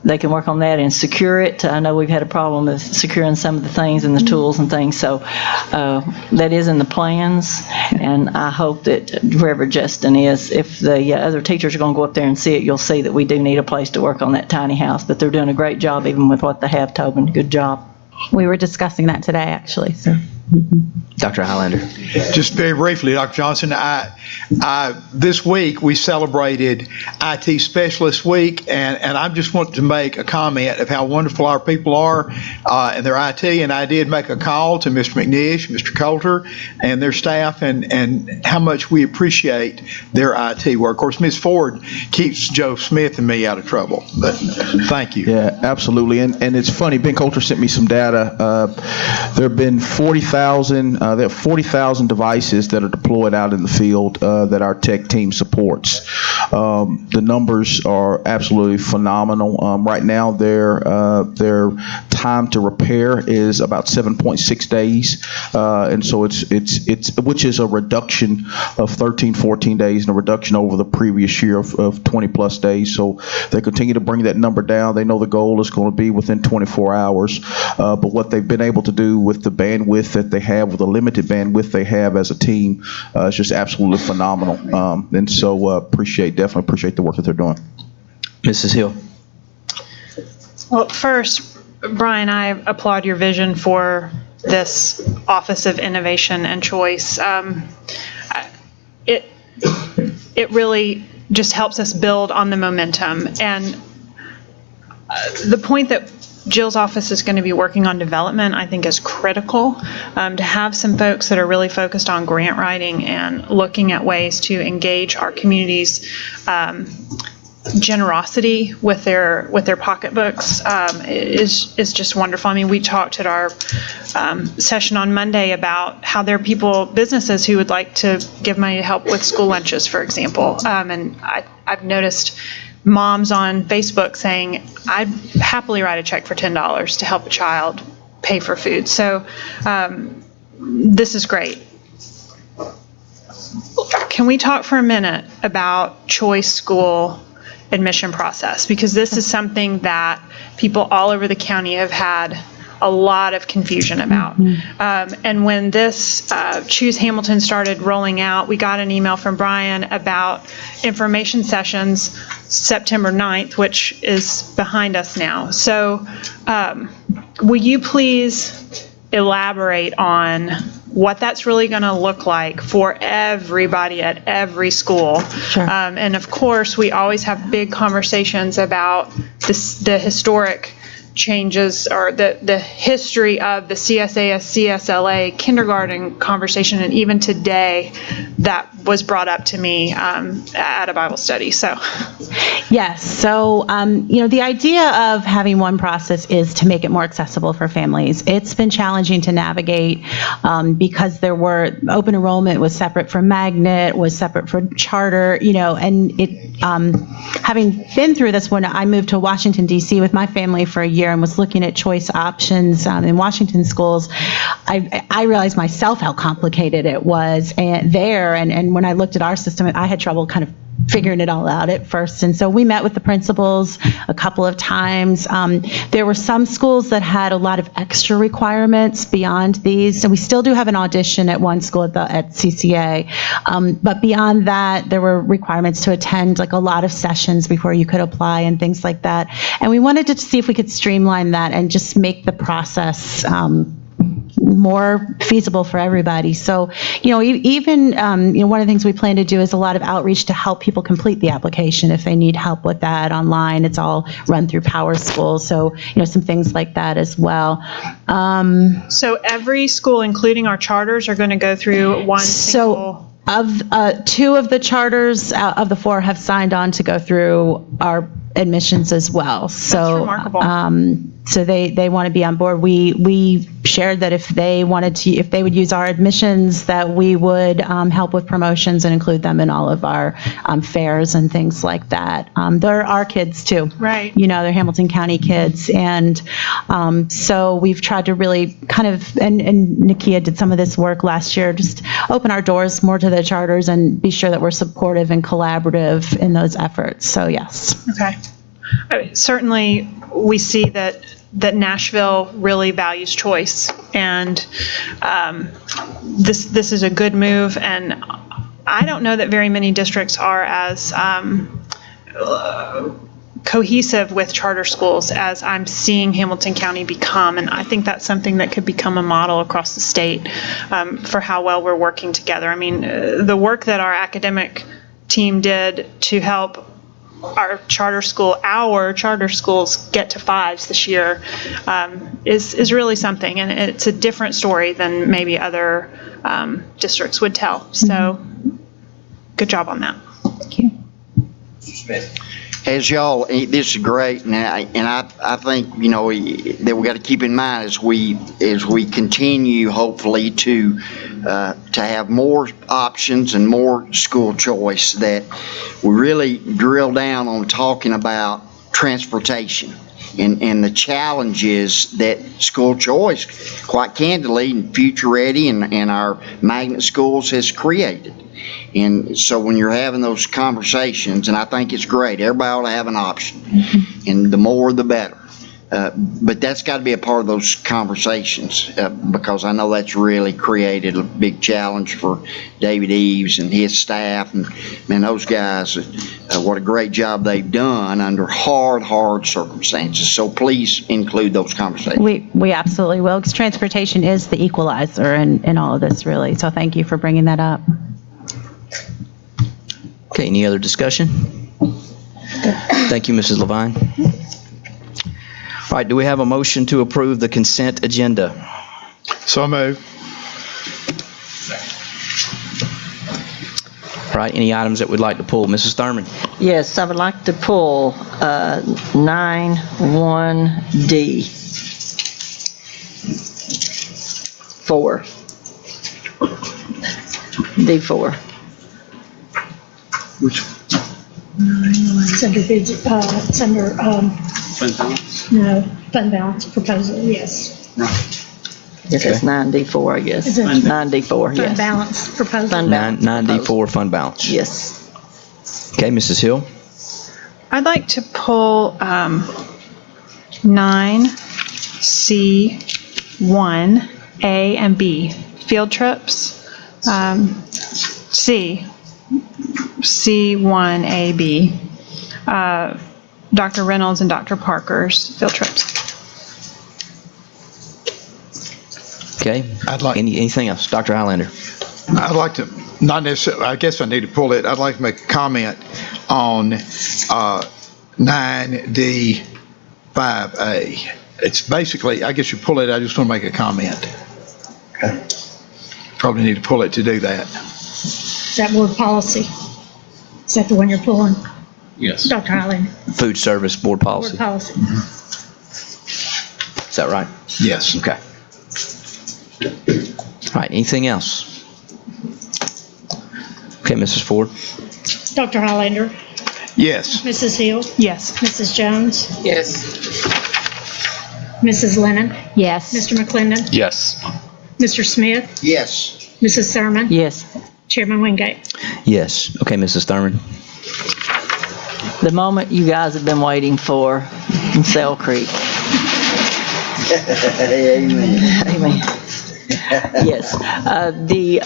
they can work on that and secure it. I know we've had a problem with securing some of the things and the tools and things, so that is in the plans, and I hope that wherever Justin is, if the other teachers are going to go up there and see it, you'll see that we do need a place to work on that tiny house, but they're doing a great job even with what they have, Tobin. Good job. We were discussing that today, actually. So. Dr. Highlander. Just very briefly, Dr. Johnson, this week we celebrated IT Specialist Week, and I just want to make a comment of how wonderful our people are in their IT, and I did make a call to Mr. McNish, Mr. Coulter, and their staff, and how much we appreciate their IT work. Of course, Ms. Ford keeps Joe Smith and me out of trouble, but thank you. Yeah, absolutely. And it's funny, Ben Coulter sent me some data. There have been 40,000 devices that are deployed out in the field that our tech team supports. The numbers are absolutely phenomenal. Right now, their time to repair is about 7.6 days, and so it's which is a reduction of 13, 14 days, and a reduction over the previous year of 20 plus days. So they continue to bring that number down. They know the goal is going to be within 24 hours, but what they've been able to do with the bandwidth that they have, with the limited bandwidth they have as a team, is just absolutely phenomenal. And so definitely appreciate the work that they're doing. Mrs. Hill. Well, first, Brian, I applaud your vision for this Office of Innovation and Choice. It really just helps us build on the momentum. And the point that Jill's office is going to be working on development, I think, is critical. To have some folks that are really focused on grant writing and looking at ways to engage our community's generosity with their pocketbooks is just wonderful. I mean, we talked at our session on Monday about how there are businesses who would like to give money to help with school lunches, for example. And I've noticed moms on Facebook saying, I'd happily write a check for $10 to help a child pay for food. So this is great. Can we talk for a minute about choice school admission process? Because this is something that people all over the county have had a lot of confusion about. And when this Choose Hamilton started rolling out, we got an email from Brian about information sessions September 9th, which is behind us now. So will you please elaborate on what that's really going to look like for everybody at every school? Sure. And of course, we always have big conversations about the historic changes or the history of the CSAS, CSLA kindergarten conversation, and even today that was brought up to me at a Bible study. So Yes. So, the idea of having one process is to make it more accessible for families. It's been challenging to navigate because there were open enrollment was separate from magnet, was separate from charter, and it having been through this when I moved to Washington, D.C. with my family for a year and was looking at choice options in Washington schools, I realized myself how complicated it was and when I looked at our system, I had trouble kind of figuring it all out at first. And so we met with the principals a couple of times. There were some schools that had a lot of extra requirements beyond these. And we still do have an audition at one school at CCA. But beyond that, there were requirements to attend like a lot of sessions before you could apply and things like that. And we wanted to see if we could streamline that and just make the process more feasible for everybody. So, even, one of the things we plan to do is a lot of outreach to help people complete the application if they need help with that online. It's all run through Power School. So, some things like that as well. So every school, including our charters, are going to go through one single. Of two of the charters of the four have signed on to go through our admissions as well. So, that's remarkable. So they want to be on board. We shared that if they would use our admissions, that we would help with promotions and include them in all of our fairs and things like that. They're our kids too. Right. They're Hamilton County kids. And so we've tried to really kind of, and Nakia did some of this work last year, just open our doors more to the charters and be sure that we're supportive and collaborative in those efforts. So yes. Okay. Certainly, we see that Nashville really values choice, and this is a good move. And I don't know that very many districts are as cohesive with charter schools as I'm seeing Hamilton County become. And I think that's something that could become a model across the state for how well we're working together. I mean, the work that our academic team did to help our charter schools get to fives this year is really something. And it's a different story than maybe other districts would tell. So good job on that. Thank you. As y'all, this is great, and I think, you know, that we got to keep in mind as we continue, hopefully, to have more options and more school choice, that we really drill down on talking about transportation and the challenges that school choice, quite candidly, and Future Ready and our magnet schools has created. And so when you're having those conversations, and I think it's great, everybody ought to have an option, and the more the better. But that's got to be a part of those conversations because I know that's really created a big challenge for David Eves and his staff. And man, those guys, what a great job they've done under hard circumstances. So please include those conversations. We absolutely will, because transportation is the equalizer in all of this, really. So thank you for bringing that up. Okay, any other discussion? Thank you, Mrs. Levine. All right, do we have a motion to approve the consent agenda? So moved. All right, any items that we'd like to pull? Mrs. Thurman? Yes, I would like to pull 9(1)D. 4. D4. Which? It's under, it's under, Fund balance? no, fund balance proposal, yes. Right. Yes, that's 9D4, I guess. Is it- 9D4, yes. Fund balance proposal. Fund balance 9D4 fund balance. Yes. Okay, Mrs. Hill? I'd like to pull 9C1, A and B, field trips. C1, A, B, Dr. Reynolds and Dr. Parker's field trips. Okay, anything else? Dr. Highlander? I'd like to, not necessarily, I guess I need to pull it. I'd like to make a comment on 9D5A. It's basically, I guess you pull it, I just want to make a comment. Okay. Probably need to pull it to do that. Is that board policy? Is that the one you're pulling? Yes. Dr. Highlander? Food service board policy. Board policy. Is that right? Yes. Okay. All right, anything else? Okay, Mrs. Ford? Dr. Highlander? Yes. Mrs. Hill? Yes. Mrs. Jones? Yes. Mrs. Lennon? Yes. Mr. McClendon? Yes. Mr. Smith? Yes. Mrs. Thurman? Yes. Chairman Wingate? Yes. Okay, Mrs. Thurman? The moment you guys have been waiting for in Sale Creek. Amen. Amen. Yes. The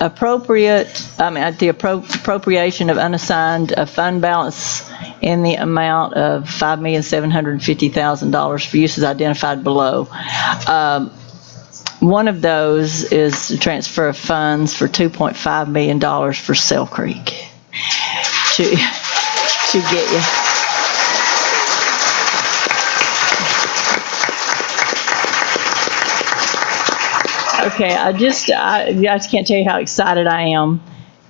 appropriation of unassigned fund balance in the amount of $5,750,000 for uses identified below. One of those is the transfer of funds for $2.5 million for Sale Creek to get you. Okay, I just can't tell you how excited I am.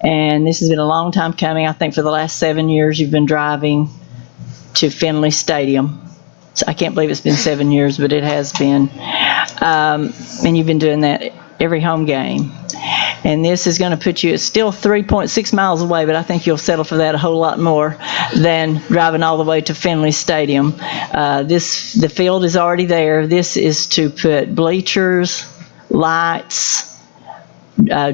And this has been a long time coming. I think for the last 7 years you've been driving to Finley Stadium. So I can't believe it's been 7 years, but it has been. And you've been doing that every home game. And this is going to put you, it's still 3.6 miles away, but I think you'll settle for that a whole lot more than driving all the way to Finley Stadium. The field is already there. This is to put bleachers, lights,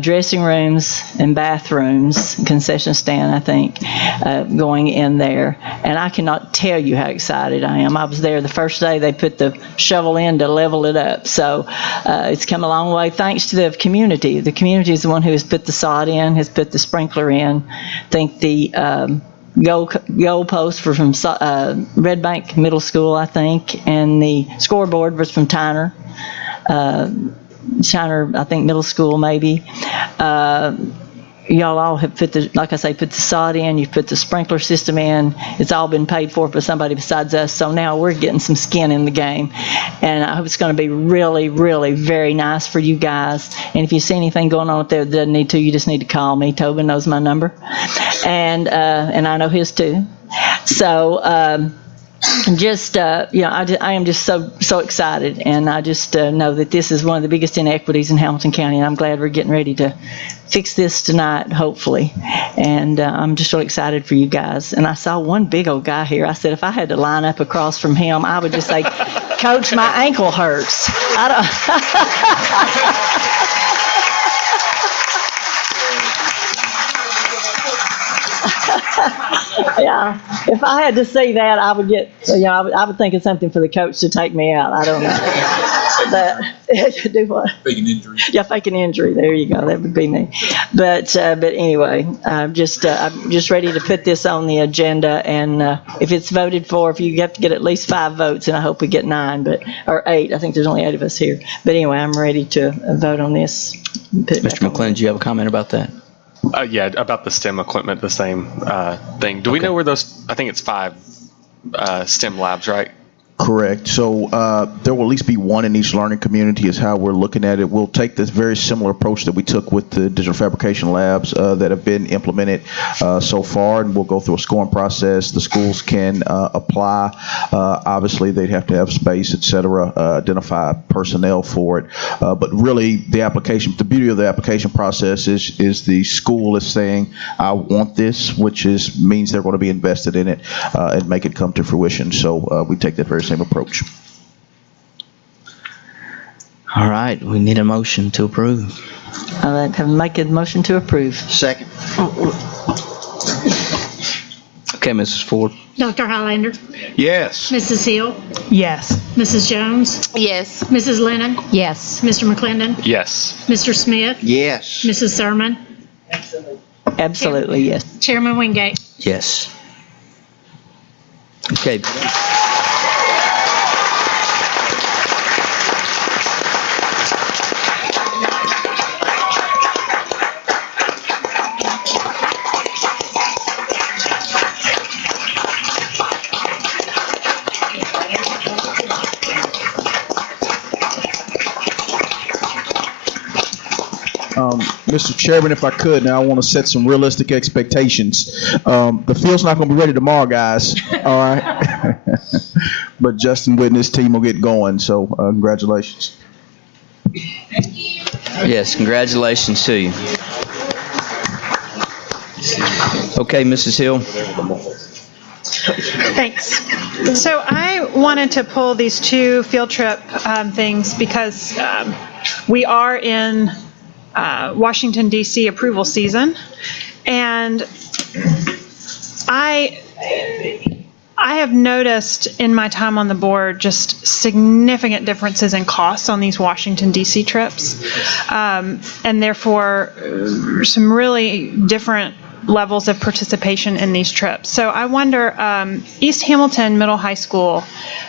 dressing rooms and bathrooms, concession stand, I think, going in there. And I cannot tell you how excited I am. I was there the first day they put the shovel in to level it up. So it's come a long way thanks to the community. The community is the one who has put the sod in, has put the sprinkler in. I think the goal post were from Red Bank Middle School, I think, and the scoreboard was from Tyner, I think, Middle School maybe. Y'all all have put like I say, put the sod in, you've put the sprinkler system in. It's all been paid for by somebody besides us. So now we're getting some skin in the game. And I hope it's going to be really, really very nice for you guys. And if you see anything going on up there that doesn't need to, you just need to call me. Tobin knows my number. And I know his too. So, just, I am just so excited. And I just know that this is one of the biggest inequities in Hamilton County. And I'm glad we're getting ready to fix this tonight, hopefully. And I'm just really excited for you guys. And I saw one big old guy here. I said, if I had to line up across from him, I would just say, Coach, my ankle hurts. Yeah, if I had to see that, I would get, I would think of something for the coach to take me out. I don't know. Do what? Fake an injury. Yeah, fake an injury. There you go. That would be me. But anyway, I'm just ready to put this on the agenda. And if it's voted for, if you have to get at least 5 votes, and I hope we get 9, or 8. I think there's only 8 of us here. But anyway, I'm ready to vote on this. Mr. McClendon, do you have a comment about that? Yeah, about the STEM equipment, the same thing. Do we know where those, I think it's 5 STEM labs, right? Correct. So there will at least be one in each learning community is how we're looking at it. We'll take this very similar approach that we took with the digital fabrication labs that have been implemented so far, and we'll go through a scoring process. The schools can apply. Obviously, they'd have to have space, et cetera, identify personnel for it. But really, the beauty of the application process is the school is saying, I want this, which means they're going to be invested in it and make it come to fruition. So we take that very same approach. All right, we need a motion to approve. I'd like to make a motion to approve. Second. Okay, Mrs. Ford. Dr. Highlander? Yes. Mrs. Hill? Yes. Mrs. Jones? Yes. Mrs. Lennon? Yes. Mr. McClendon? Yes. Mr. Smith? Yes. Mrs. Sermon? Absolutely, yes. Chairman Wingate? Yes. Okay. Mr. Chairman, if I could, now I want to set some realistic expectations. The field's not going to be ready tomorrow, guys. All right. But Justin Whitt and his team will get going. So congratulations. Yes, congratulations to you. Okay, Mrs. Hill. Thanks. So I wanted to pull these 2 field trip things because we are in Washington, D.C. approval season. And I have noticed in my time on the board just significant differences in costs on these Washington, D.C. trips. And therefore, some really different levels of participation in these trips. So I wonder, East Hamilton Middle High School,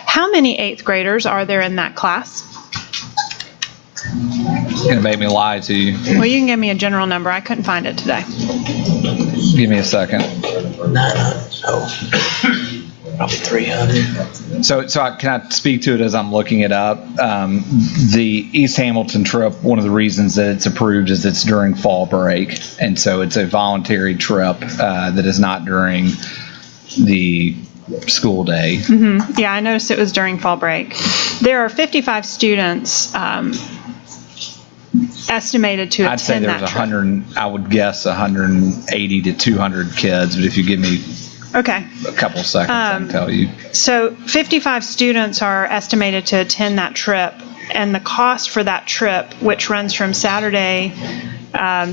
how many 8th graders are there in that class? It's going to make me lie to you. Well, you can give me a general number. I couldn't find it today. Give me a second. Probably 300. So can I speak to it as I'm looking it up? The East Hamilton trip, one of the reasons that it's approved is it's during fall break. And so it's a voluntary trip that is not during the school day. Mm-hmm. Yeah, I noticed it was during fall break. There are 55 students estimated to I'd say attend there's that trip. 100, I would guess 180 to 200 kids, but if you give me Okay. a couple seconds, I can tell you. So 55 students are estimated to attend that trip, and the cost for that trip, which runs from Saturday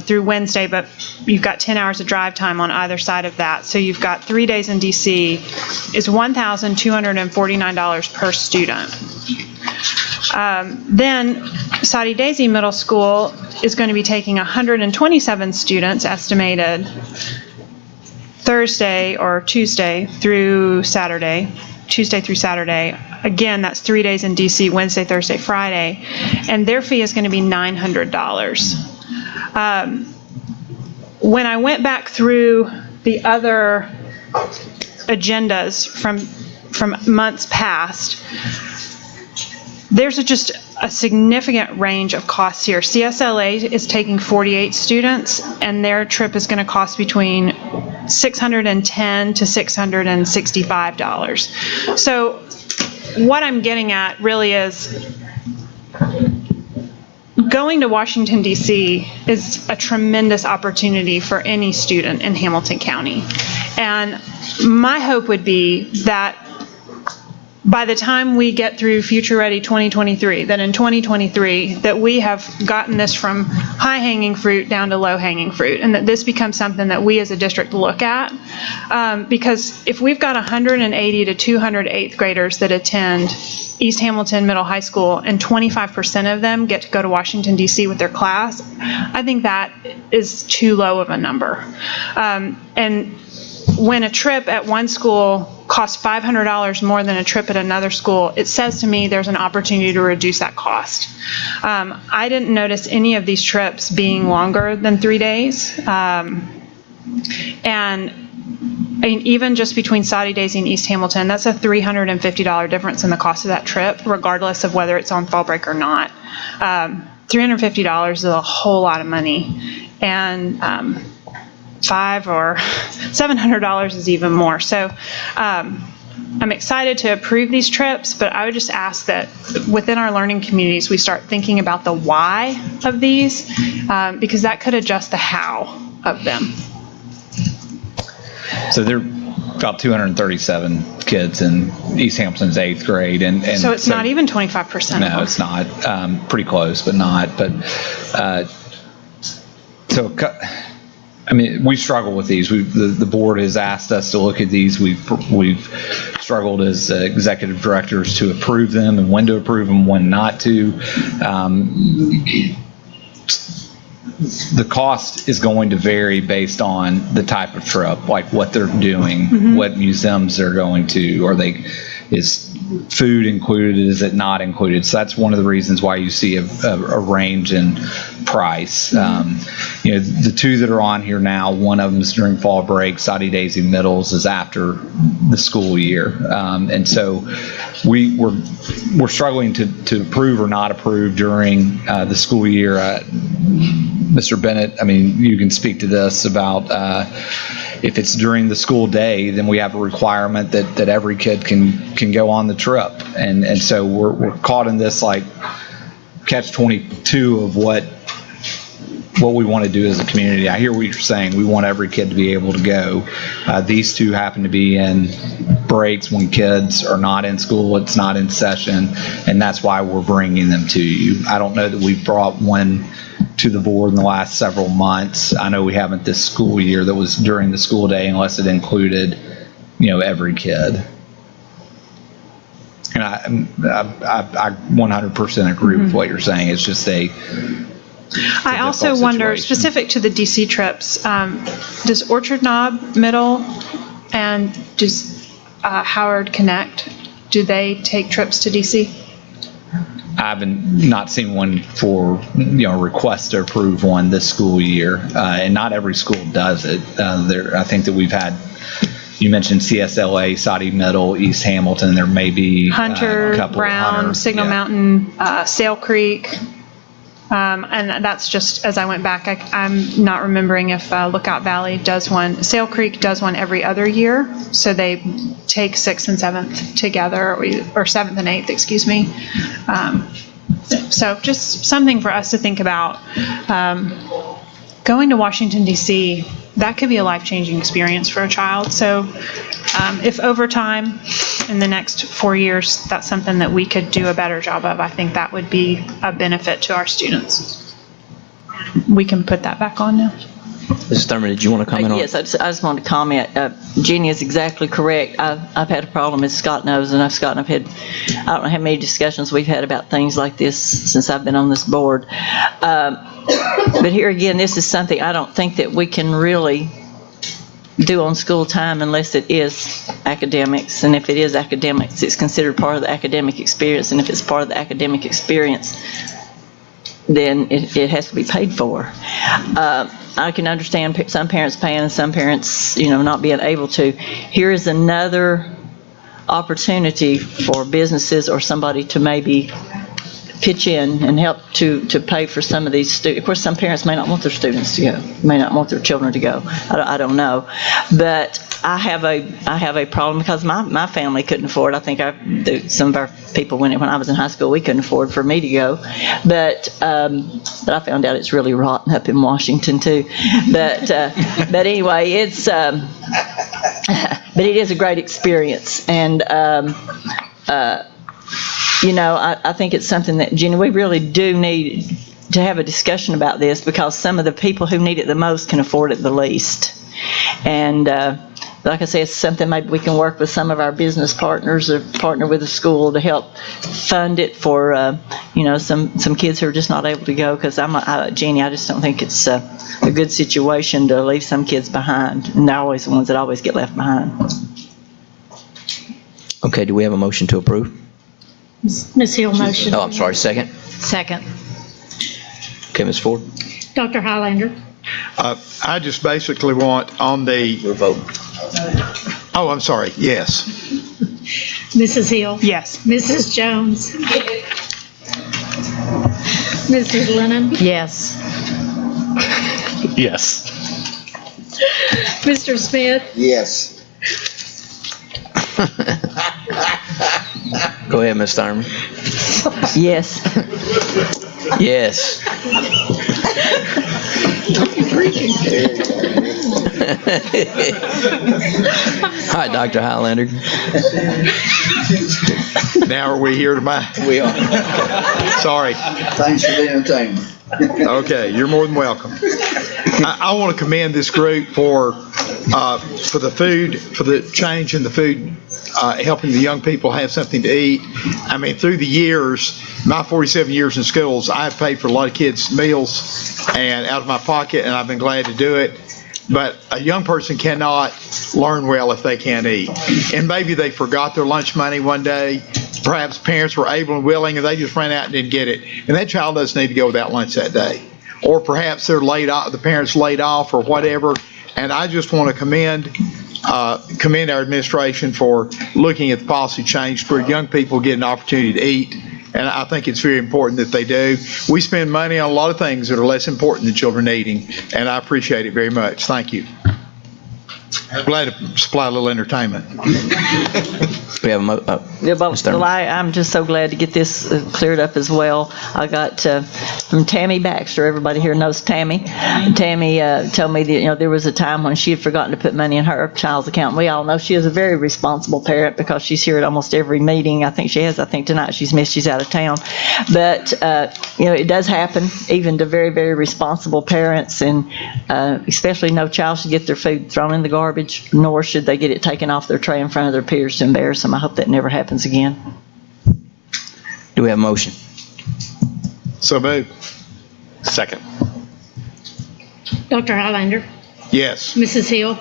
through Wednesday, but you've got 10 hours of drive time on either side of that. So you've got 3 days in DC, is $1,249 per student. Then Soddy Daisy Middle School is going to be taking 127 students estimated Thursday or Tuesday through Saturday. Again, that's 3 days in DC, Wednesday, Thursday, Friday. And their fee is going to be $900. When I went back through the other agendas from months past, there's just a significant range of costs here. CSLA is taking 48 students, and their trip is going to cost between $610 to $665. So what I'm getting at really is going to Washington, D.C. is a tremendous opportunity for any student in Hamilton County. And my hope would be that by the time we get through Future Ready 2023, that in 2023, that we have gotten this from high-hanging fruit down to low-hanging fruit, and that this becomes something that we as a district look at. Because if we've got 180 to 200 eighth graders that attend East Hamilton Middle High School, and 25% of them get to go to Washington, D.C. with their class, I think that is too low of a number. And when a trip at one school costs $500 more than a trip at another school, it says to me there's an opportunity to reduce that cost. I didn't notice any of these trips being longer than 3 days. And I mean, even just between Saudi Daisy and East Hamilton, that's a $350 difference in the cost of that trip, regardless of whether it's on fall break or not. $350 is a whole lot of money. And $500 or $700 is even more. So I'm excited to approve these trips, but I would just ask that within our learning communities, we start thinking about the why of these, because that could adjust the how of them. So there are about 237 kids in East Hamilton's 8th grade. And so it's not even 25%. No, it's not. Pretty close, but not. But so, I mean, we struggle with these. The board has asked us to look at these. We've struggled as executive directors to approve them, and when to approve them, when not to. The cost is going to vary based on the type of trip, like what they're doing, what museums they're going to. Is food included? Is it not included? So that's one of the reasons why you see a range in price. The two that are on here now, one of them is during fall break. Saudi Daisy Middles is after the school year, and so we're struggling to approve or not approve during the school year. Mr. Bennett, I mean, you can speak to this about if it's during the school day, then we have a requirement that every kid can go on the trip. And so we're caught in this like catch-22 of what we want to do as a community. I hear what you're saying. We want every kid to be able to go. These two happen to be in breaks when kids are not in school, it's not in session, and that's why we're bringing them to you. I don't know that we've brought one to the board in the last several months. I know we haven't this school year that was during the school day unless it included, every kid. And I 100% agree with what you're saying. It's just I also wonder, specific to the DC trips, does Orchard Knob Middle and does Howard Connect, do they take trips to DC? I haven't not seen one for request to approve one this school year, and not every school does it. I think that we've had. You mentioned CSLA, Saudi Middle, East Hamilton. There may be Hunter, a couple. Brown, Hunter, Signal Mountain, Sail Creek. And that's just, as I went back, I'm not remembering if Lookout Valley does one. Sail Creek does one every other year. So they take 6th and 7th together, or 7th and 8th, excuse me. So just something for us to think about. Going to Washington, D.C., that could be a life-changing experience for a child. So if over time, in the next 4 years, that's something that we could do a better job of, I think that would be a benefit to our students. We can put that back on now. Mrs. Thurman, did you want to comment on? Yes, I just want to comment. Jeannie is exactly correct. I've had a problem, as Scott knows, and Scott and I've had, I don't know how many discussions we've had about things like this since I've been on this board. But here again, this is something I don't think that we can really do on school time unless it is academics. And if it is academics, it's considered part of the academic experience. And if it's part of the academic experience, then it has to be paid for. I can understand some parents paying and some parents, not being able to. Here is another opportunity for businesses or somebody to maybe pitch in and help to pay for some of these students. Of course, some parents may not want their students to go, may not want their children to go. I don't know. But I have a problem because my family couldn't afford. I think some of our people when I was in high school, we couldn't afford for me to go. But I found out it's really rotten up in Washington too. But anyway, it's but it is a great experience. And I think it's something that, Jenny, we really do need to have a discussion about this because some of the people who need it the most can afford it the least. And like I say, it's something maybe we can work with some of our business partners or partner with the school to help fund it for, some kids who are just not able to go. Because Jenny, I just don't think it's a good situation to leave some kids behind. And they're always the ones that always get left behind. Okay, do we have a motion to approve? Ms. Hill, motion. Oh, I'm sorry, second? Second. Okay, Ms. Ford? Dr. Highlander. I just basically want on the. Your vote. Oh, I'm sorry, yes. Mrs. Hill. Yes. Mrs. Jones. Mrs. Lennon. Yes. Yes. Mr. Smith. Yes. Go ahead, Ms. Thurman. Yes. Yes. Hi, Dr. Highlander. Now are we here tonight? We are. Sorry. Thanks for the entertainment. Okay, you're more than welcome. I want to commend this group for the food, for the change in the food, helping the young people have something to eat. I mean, through the years, my 47 years in schools, I've paid for a lot of kids' meals and out of my pocket, and I've been glad to do it. But a young person cannot learn well if they can't eat. And maybe they forgot their lunch money one day. Perhaps parents were able and willing, and they just ran out and didn't get it. And that child doesn't need to go without lunch that day. Or perhaps they're laid off, the parents laid off or whatever. And I just want to commend our administration for looking at the policy change where young people get an opportunity to eat. And I think it's very important that they do. We spend money on a lot of things that are less important than children eating, and I appreciate it very much. Thank you. I'm glad to supply a little entertainment. We have I'm just so glad to get this cleared up as well. I got from Tammy Baxter. Everybody here knows Tammy. Tammy told me that there was a time when she had forgotten to put money in her child's account. We all know she is a very responsible parent because she's here at almost every meeting. I think tonight she's missed. She's out of town. But it does happen even to very, very responsible parents, and especially no child should get their food thrown in the garbage, nor should they get it taken off their tray in front of their peers to embarrass them. I hope that never happens again. Do we have a motion? So moved. Second. Dr. Highlander. Yes. Mrs. Hill.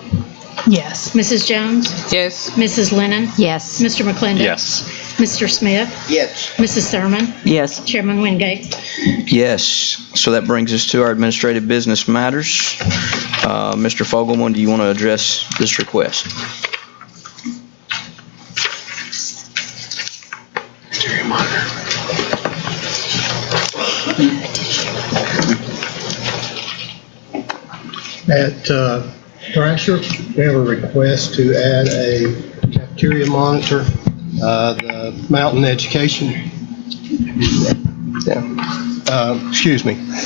Yes. Mrs. Jones. Yes. Mrs. Lennon. Yes. Mr. McClendon. Yes. Mr. Smith. Yes. Mrs. Thurman. Yes. Chairman Wingate. Yes. So that brings us to our administrative business matters. Mr. Fogelman, do you want to address this request? At Thrasher, we have a request to add a cafeteria monitor. The Mountain Education,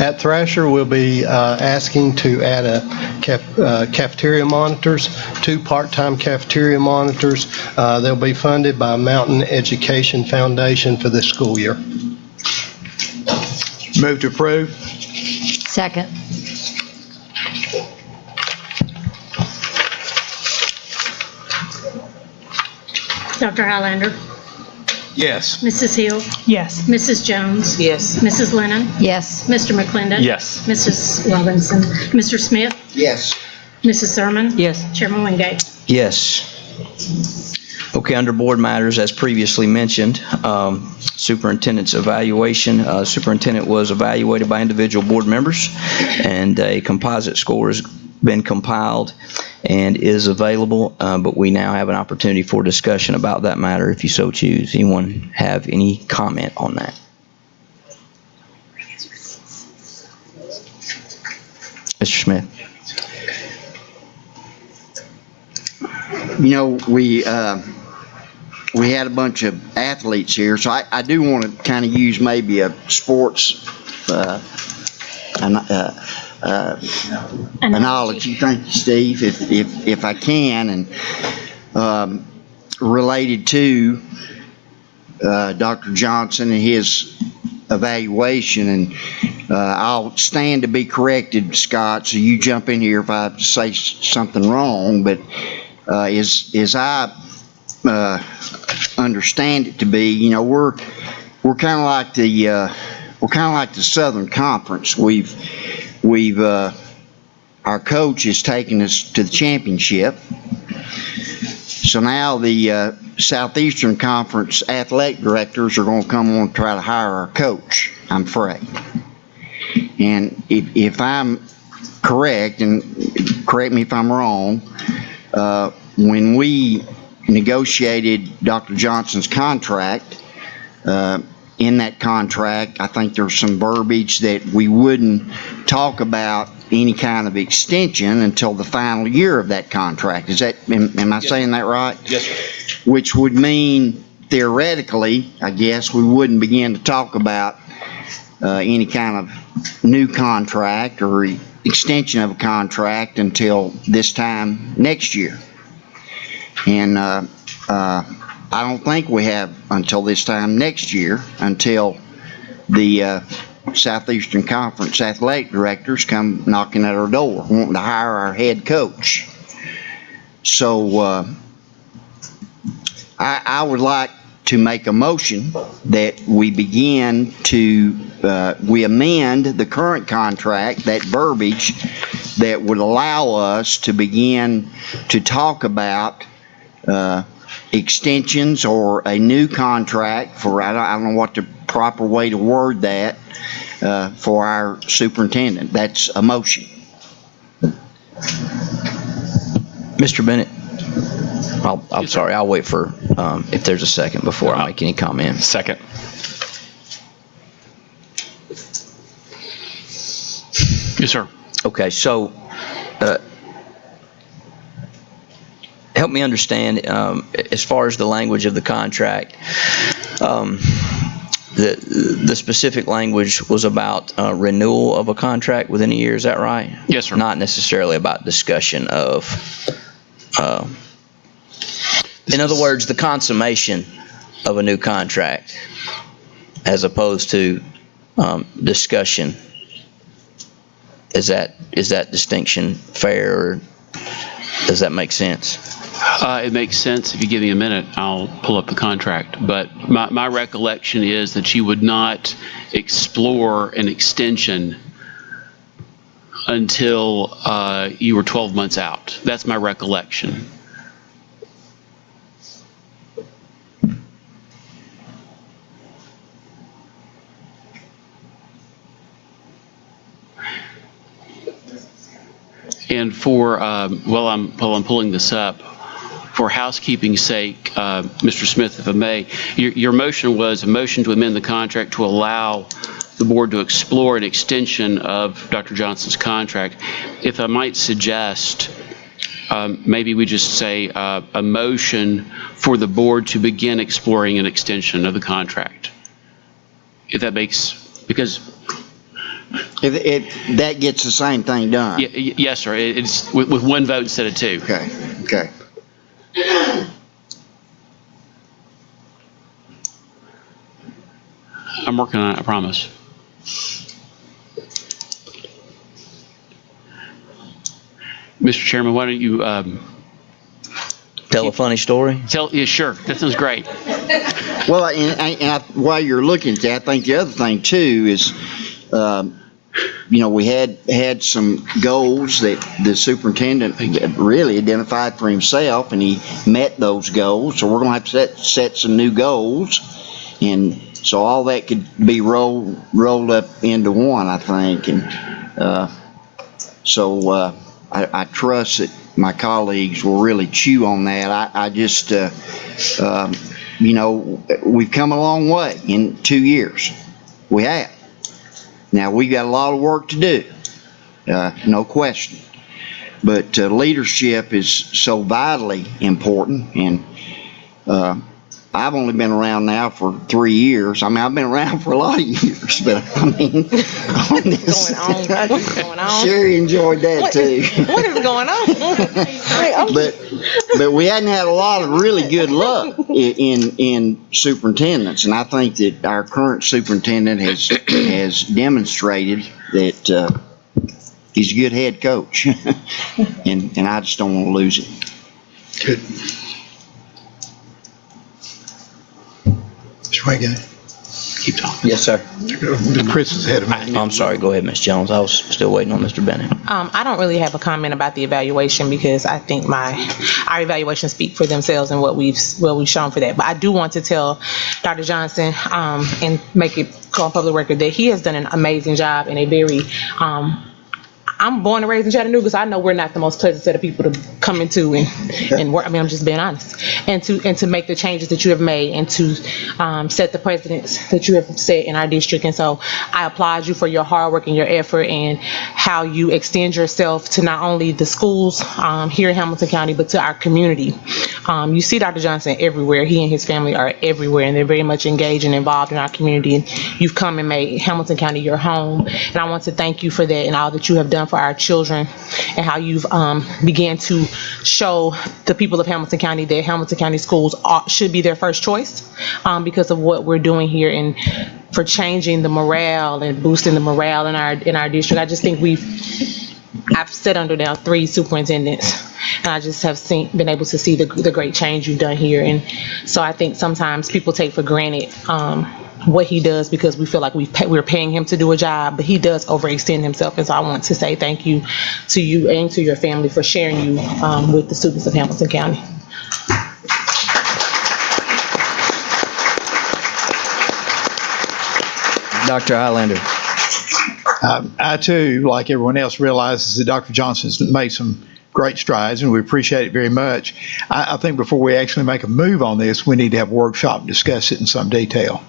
at Thrasher, we'll be asking to add a cafeteria monitors, 2 part-time cafeteria monitors. They'll be funded by Mountain Education Foundation for this school year. Move to approve. Second. Dr. Highlander. Yes. Mrs. Hill. Yes. Mrs. Jones. Yes. Mrs. Lennon. Yes. Mr. McClendon. Yes. Mrs. Robinson. Mr. Smith. Yes. Mrs. Thurman? Yes. Chairman Wingate? Yes. Okay, under board matters, as previously mentioned, superintendent's evaluation. Superintendent was evaluated by individual board members, and a composite score has been compiled and is available, but we now have an opportunity for discussion about that matter if you so choose. Anyone have any comment on that? Mr. Smith? You know, we had a bunch of athletes here, so I do want to kind of use maybe a sports analogy. Thank you, Steve, if I can, and related to Dr. Johnson and his evaluation, and I'll stand to be corrected, Scott, so you jump in here if I say something wrong, but as I understand it to be, you know, we're kind of like the Southern Conference. We've our coach has taken us to the championship. So now the Southeastern Conference athletic directors are going to come on and try to hire our coach, I'm afraid. And if I'm correct, and correct me if I'm wrong, when we negotiated Dr. Johnson's contract, in that contract, I think there's some verbiage that we wouldn't talk about any kind of extension until the final year of that contract. Is that, am I saying that right? Yes, sir. Which would mean theoretically, I guess, we wouldn't begin to talk about any kind of new contract or extension of a contract until this time next year. And I don't think we have until this time next year until the Southeastern Conference athletic directors come knocking at our door wanting to hire our head coach. So I would like to make a motion that we begin to we amend the current contract, that verbiage that would allow us to begin to talk about extensions or a new contract for, I don't know what the proper way to word that, for our superintendent. That's a motion. Mr. Bennett? I'm sorry, I'll wait for, if there's a second before I make any comment. Second. Yes, sir. Okay, so help me understand, as far as the language of the contract, the specific language was about renewal of a contract within a year, is that right? Yes, sir. Not necessarily about discussion of, in other words, the consummation of a new contract as opposed to discussion. Is that distinction fair, or does that make sense? It makes sense. If you give me a minute, I'll pull up the contract. But my recollection is that you would not explore an extension until you were 12 months out. That's my recollection. And for, while I'm pulling this up, for housekeeping's sake, Mr. Smith, if I may, your motion was a motion to amend the contract to allow the board to explore an extension of Dr. Johnson's contract. If I might suggest, maybe we just say a motion for the board to begin exploring an extension of the contract. If that makes, because If that gets the same thing done. yes, sir. It's with one vote instead of two. Okay. Okay. I'm working on it, I promise. Mr. Chairman, why don't you tell a funny story? Yeah, sure. That sounds great. Well, and while you're looking at that, I think the other thing too is we had some goals that the superintendent really identified for himself, and he met those goals. So we're going to have to set some new goals, and so all that could be rolled up into one, I think. And so I trust that my colleagues will really chew on that. I just, we've come a long way in 2 years. We have. Now, we've got a lot of work to do, no question. But leadership is so vitally important, and I've only been around now for 3 years. I mean, I've been around for a lot of years, but I mean, on this, What's going on? Sherry enjoyed that too. What is going on? But we hadn't had a lot of really good luck in superintendents, and I think that our current superintendent has demonstrated that he's a good head coach, and I just don't want to lose him. Good. Mr. Wingate. Keep talking. Yes, sir. Chris is ahead of me. I'm sorry. Go ahead, Ms. Jones. I was still waiting on Mr. Bennett. I don't really have a comment about the evaluation because I think our evaluations speak for themselves and what we've shown for that. But I do want to tell Dr. Johnson and make it go on public record that he has done an amazing job in a very I'm born and raised in Chattanooga, so I know we're not the most pleasant set of people to come into and work. I mean, I'm just being honest. And to make the changes that you have made and to set the precedents that you have set in our district. And so I applaud you for your hard work and your effort and how you extend yourself to not only the schools here in Hamilton County, but to our community. You see Dr. Johnson everywhere. He and his family are everywhere, and they're very much engaged and involved in our community. And you've come and made Hamilton County your home. And I want to thank you for that and all that you have done for our children, and how you've began to show the people of Hamilton County that Hamilton County schools should be their first choice because of what we're doing here and for changing the morale and boosting the morale in our district. I just think I've sat under now 3 superintendents, and I just have been able to see the great change you've done here. And so I think sometimes people take for granted what he does because we feel like we're paying him to do a job, but he does overextend himself. And so I want to say thank you to you and to your family for sharing you with the students of Hamilton County. Dr. Highlander. I too, like everyone else, realizes that Dr. Johnson's made some great strides, and we appreciate it very much. I think before we actually make a move on this, we need to have a workshop and discuss it in some detail.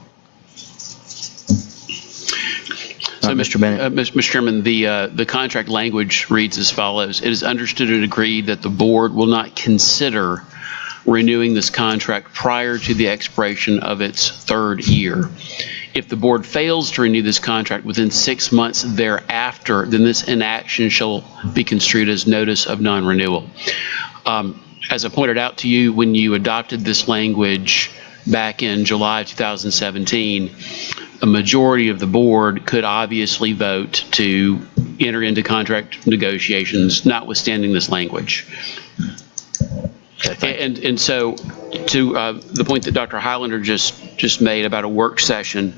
So, Mr. Bennett. Mr. Chairman, the contract language reads as follows. It is understood and agreed that the board will not consider renewing this contract prior to the expiration of its 3rd year. If the board fails to renew this contract within 6 months thereafter, then this inaction shall be construed as notice of non-renewal. As I pointed out to you when you adopted this language back in July of 2017, a majority of the board could obviously vote to enter into contract negotiations, notwithstanding this language. And so to the point that Dr. Highlander just made about a work session,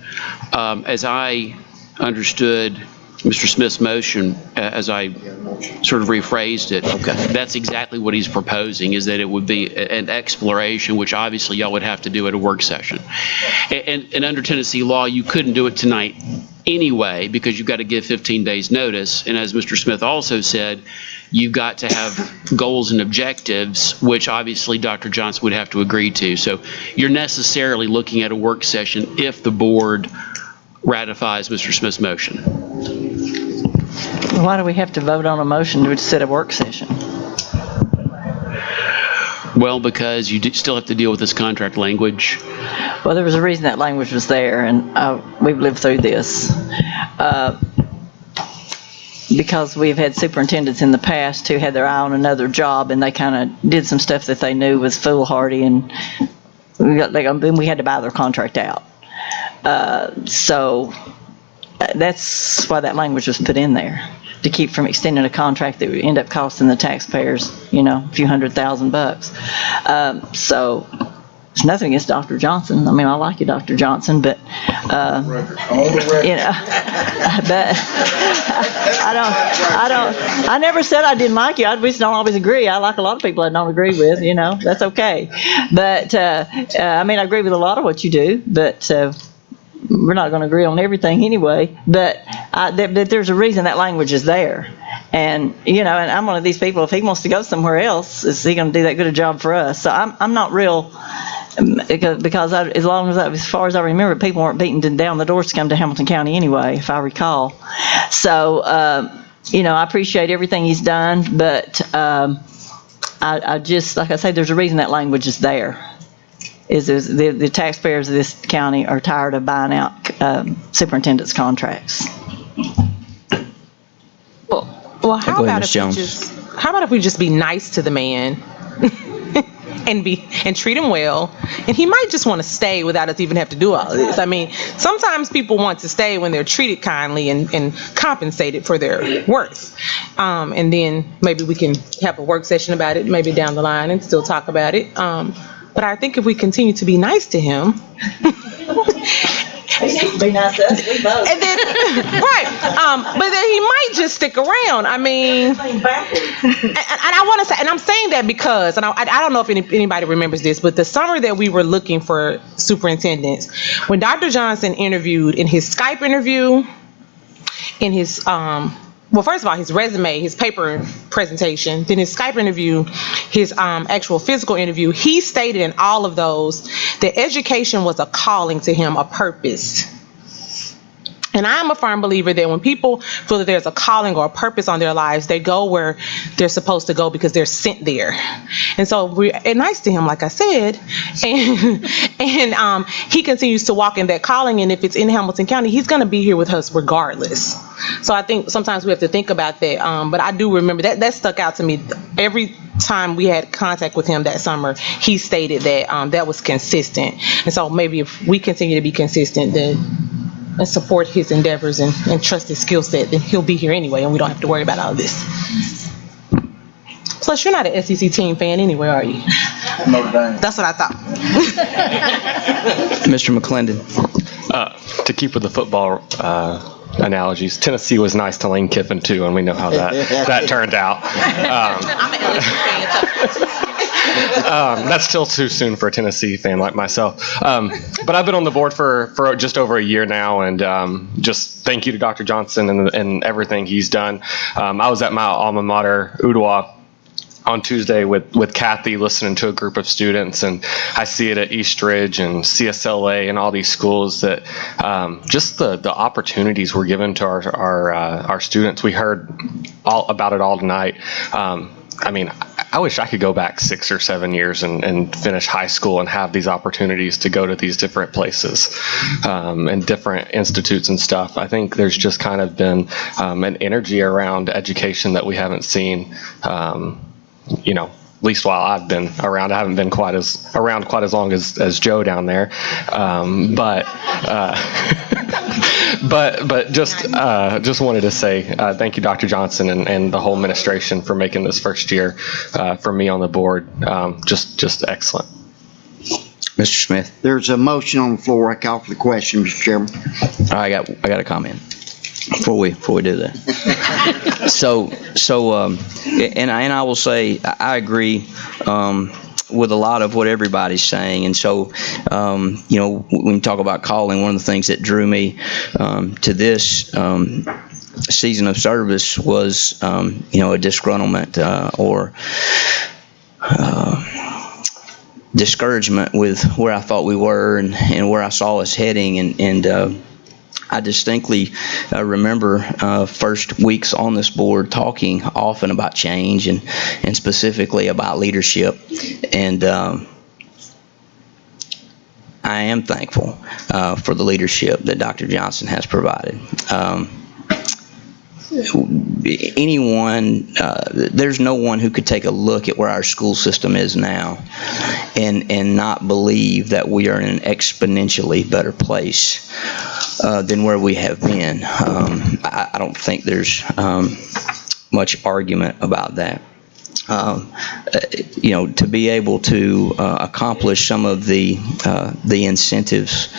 as I understood Mr. Smith's motion, as I sort of rephrased it, that's exactly what he's proposing, is that it would be an exploration, which obviously y'all would have to do at a work session. And under Tennessee law, you couldn't do it tonight anyway, because you've got to give 15 days notice. And as Mr. Smith also said, you've got to have goals and objectives, which obviously Dr. Johnson would have to agree to. So you're necessarily looking at a work session if the board ratifies Mr. Smith's motion. Why do we have to vote on a motion to set a work session? Well, because you still have to deal with this contract language. Well, there was a reason that language was there, and we've lived through this. Because we've had superintendents in the past who had their eye on another job, and they kind of did some stuff that they knew was foolhardy, and then we had to buy their contract out. So that's why that language was put in there, to keep from extending a contract that would end up costing the taxpayers, a few $100,000. So It's nothing against Dr. Johnson. I mean, I like you, Dr. Johnson, but, you know, but I never said I didn't like you. We just don't always agree. I like a lot of people I don't agree with, you know, that's okay. But, I mean, I agree with a lot of what you do, but, we're not going to agree on everything anyway, but there's a reason that language is there. And, you know, and I'm one of these people, if he wants to go somewhere else, is he going to do that good a job for us? So I'm not real, because as far as I remember, people weren't beating down the doors to come to Hamilton County anyway, if I recall. So, you know, I appreciate everything he's done, but I just, like I say, there's a reason that language is there. Is the taxpayers of this county are tired of buying out superintendent's contracts. Well, how about if we just be nice to the man and treat him well, and he might just want to stay without us even have to do all of this. I mean, sometimes people want to stay when they're treated kindly and compensated for their worth. And then maybe we can have a work session about it, maybe down the line, and still talk about it. But I think if we continue to be nice to him, be nice to us, we both. and then right, but then he might just stick around. I mean, and I want to say, and I'm saying that because, and I don't know if anybody remembers this, but the summer that we were looking for superintendents, when Dr. Johnson interviewed in his Skype interview, in his well, first of all, his resume, his paper presentation, then his Skype interview, his actual physical interview, he stated in all of those that education was a calling to him, a purpose. And I am a firm believer that when people feel that there's a calling or a purpose on their lives, they go where they're supposed to go because they're sent there. And so we're nice to him, like I said, and he continues to walk in that calling. And if it's in Hamilton County, he's going to be here with us regardless. So I think sometimes we have to think about that. But I do remember that stuck out to me. Every time we had contact with him that summer, he stated that that was consistent. And so maybe if we continue to be consistent, then and support his endeavors and trust his skill set, then he'll be here anyway, and we don't have to worry about all of this. Plus, you're not an SEC team fan anyway, are you? That's what I thought. Mr. McClendon. To keep with the football analogies, Tennessee was nice to Lane Kiffin too, and we know how that turned out. That's still too soon for a Tennessee fan like myself. But I've been on the board for just over a year now, and just thank you to Dr. Johnson and everything he's done. I was at my alma mater, Ottawa, on Tuesday with Kathy, listening to a group of students, and I see it at East Ridge and CSLA and all these schools that just the opportunities we're given to our students. We heard all about it all tonight. I mean, I wish I could go back 6 or 7 years and finish high school and have these opportunities to go to these different places and different institutes and stuff. I think there's just kind of been an energy around education that we haven't seen, you know, at least while I've been around. I haven't been quite as long as Joe down there, but just wanted to say thank you, Dr. Johnson, and the whole administration for making this first year for me on the board just excellent. Mr. Smith. There's a motion on the floor. I call for the question, Mr. Chairman. I got a comment before we do that. So and I will say I agree with a lot of what everybody's saying. And so, you know, when you talk about calling, one of the things that drew me to this season of service was, you know, a disgruntlement or discouragement with where I thought we were and where I saw us heading. And I distinctly remember first weeks on this board talking often about change and specifically about leadership. And I am thankful for the leadership that Dr. Johnson has provided. There's no one who could take a look at where our school system is now and not believe that we are in an exponentially better place than where we have been. I don't think there's much argument about that. to be able to accomplish some of the incentives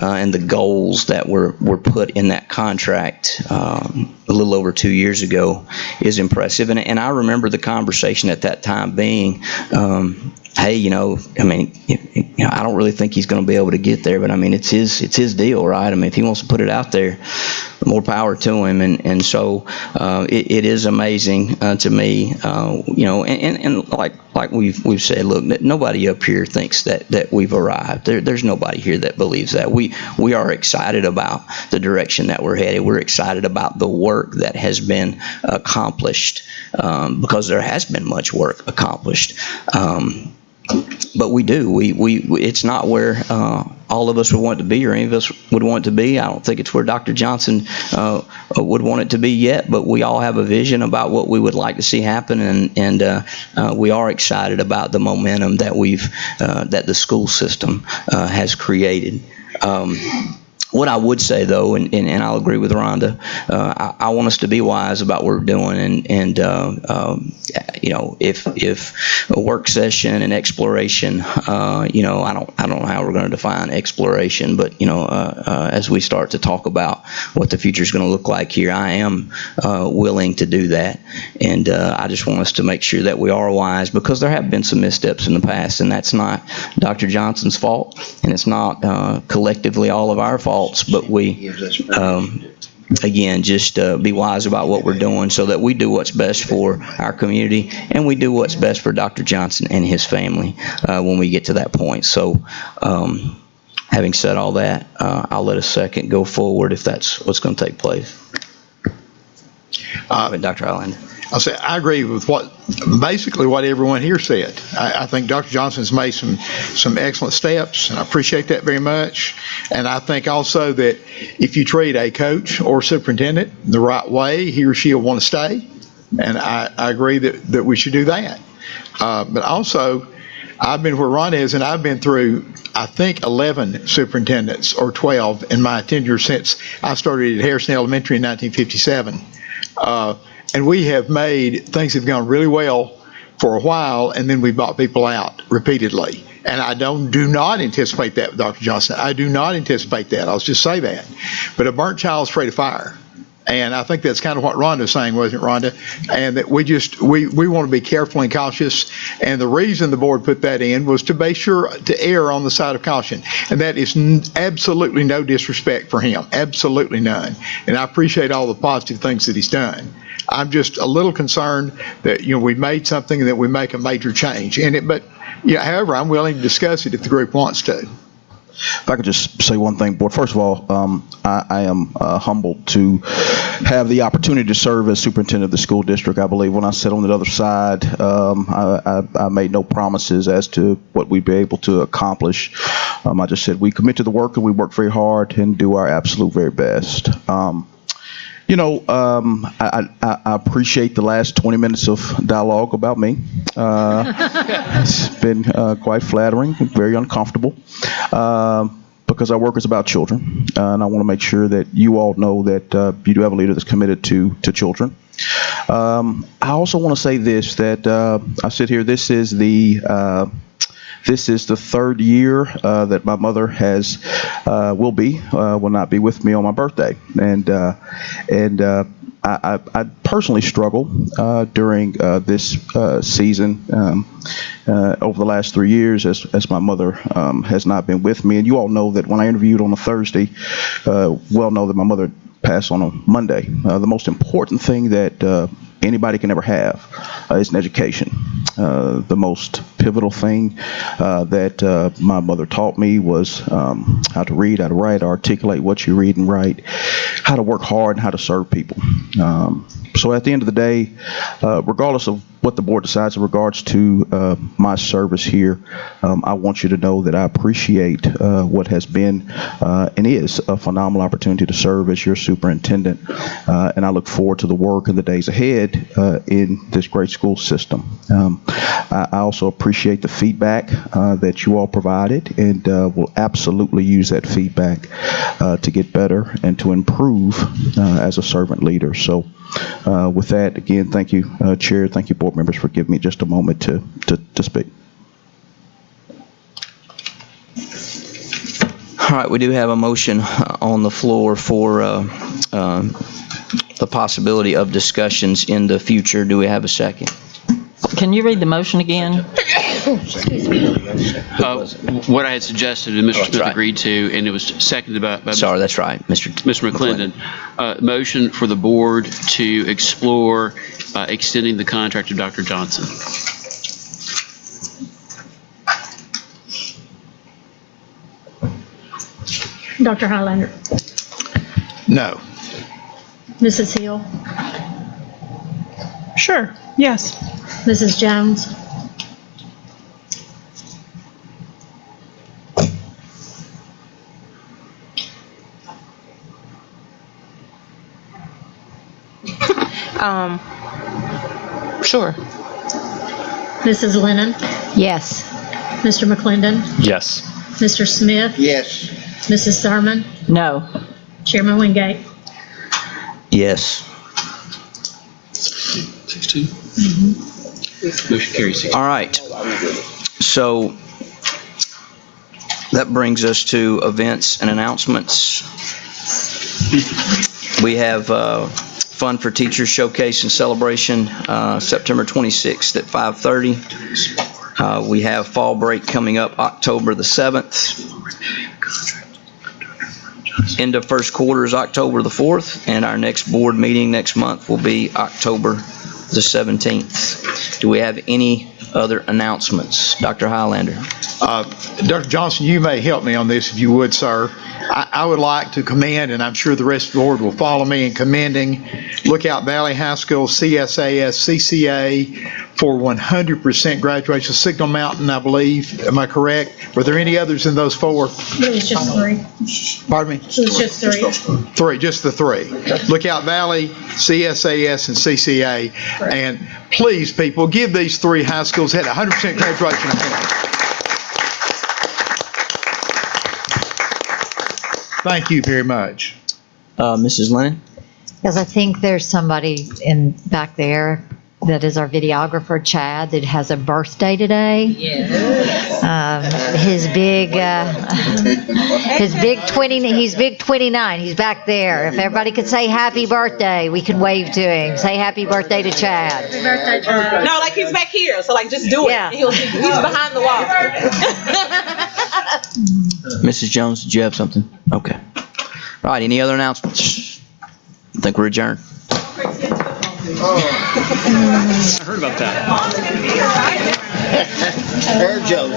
and the goals that were put in that contract a little over 2 years ago is impressive. And I remember the conversation at that time being, hey, I don't really think he's going to be able to get there, but it's his deal, right? if he wants to put it out there, more power to him. And so it is amazing to me, and like we've said, look, nobody up here thinks that we've arrived. There's nobody here that believes that. We are excited about the direction that we're headed. We're excited about the work that has been accomplished, because there has been much work accomplished. But we do. It's not where all of us would want it to be, or any of us would want it to be. I don't think it's where Dr. Johnson would want it to be yet, but we all have a vision about what we would like to see happen, and we are excited about the momentum that that the school system has created. What I would say, though, and I'll agree with Rhonda, I want us to be wise about what we're doing, and if a work session and exploration, I don't know how we're going to define exploration, but as we start to talk about what the future is going to look like here, I am willing to do that, and I just want us to make sure that we are wise, because there have been some missteps in the past, and that's not Dr. Johnson's fault, and it's not collectively all of our fault. But we, again, just be wise about what we're doing, so that we do what's best for our community, and we do what's best for Dr. Johnson and his family when we get to that point. So having said all that, I'll let a second go forward if that's what's going to take place. Dr. Island. I agree with basically what everyone here said. I think Dr. Johnson's made some excellent steps, and I appreciate that very much. And I think also that if you treat a coach or superintendent the right way, he or she will want to stay. And I agree that we should do that. But also, I've been where Ron is, and I've been through, I think, 11 superintendents or 12 in my tenure since I started at Harrison Elementary in 1957. And we have things have gone really well for a while, and then we bought people out repeatedly. And I do not anticipate that with Dr. Johnson. I do not anticipate that. I'll just say that. But a burnt child is afraid of fire. And I think that's kind of what Rhonda's saying, wasn't it, Rhonda? And that we want to be careful and cautious. And the reason the board put that in was to be sure to err on the side of caution. And that is absolutely no disrespect for him, absolutely none. And I appreciate all the positive things that he's done. I'm just a little concerned that, we made something and that we make a major change in it. But, however, I'm willing to discuss it if the group wants to. If I could just say one thing, Board. First of all, I am humbled to have the opportunity to serve as superintendent of the school district. I believe when I sat on the other side, I made no promises as to what we'd be able to accomplish. I just said we commit to the work, and we work very hard and do our absolute very best. I appreciate the last 20 minutes of dialogue about me. It's been quite flattering, very uncomfortable, because our work is about children, and I want to make sure that you all know that you do have a leader that's committed to children. I also want to say this, that I sit here, this is the third year that my mother will not be with me on my birthday. And I personally struggle during this season over the last 3 years as my mother has not been with me. And you all know that when I interviewed on a Thursday, well know that my mother passed on a Monday. The most important thing that anybody can ever have is an education. The most pivotal thing that my mother taught me was how to read, how to write, articulate what you read and write, how to work hard, and how to serve people. So at the end of the day, regardless of what the board decides in regards to my service here, I want you to know that I appreciate what has been and is a phenomenal opportunity to serve as your superintendent, and I look forward to the work in the days ahead in this great school system. I also appreciate appreciate the feedback that you all provided, and will absolutely use that feedback to get better and to improve as a servant leader. So with that, again, thank you, Chair. Thank you, board members, for giving me just a moment to speak. All right, we do have a motion on the floor for the possibility of discussions in the future. Do we have a second? Can you read the motion again? What I had suggested and Mr. Smith agreed to, and it was seconded by Sorry, that's right, Mr. McClendon. Motion for the board to explore extending the contract of Dr. Johnson. Dr. Highlander. No. Mrs. Hill. Sure, yes. Mrs. Jones. Sure. Mrs. Lennon. Yes. Mr. McClendon. Yes. Mr. Smith. Yes. Mrs. Thurman. No. Chairman Wingate. Yes. 6-2. Motion carries. All right. So that brings us to events and announcements. We have Fun for Teachers Showcase and Celebration, September 26th at 5:30. We have fall break coming up October the 7th. End of first quarter is October the 4th, and our next board meeting next month will be October the 17th. Do we have any other announcements? Dr. Highlander. Dr. Johnson, you may help me on this if you would, sir. I would like to commend, and I'm sure the rest of the board will follow me in commending Lookout Valley High School, CSAS, CCA for 100% graduation. Signal Mountain, I believe. Am I correct? Were there any others in those four? It was just three. Pardon me? It was just three. Three, just the three. Lookout Valley, CSAS, and CCA. And please, people, give these three high schools had 100% graduation attendance. Thank you very much. Mrs. Lennon? Because I think there's somebody in back there that is our videographer, Chad, that has a birthday today. His big 29. He's back there. If everybody could say happy birthday, we can wave to him. Say happy birthday to Chad. Happy birthday, Chad. No, like he's back here, so like just do it. Yeah. He's behind the wall. Mrs. Jones, did you have something? Okay. All right, any other announcements? I think we're adjourned. I heard about that. Air jokes.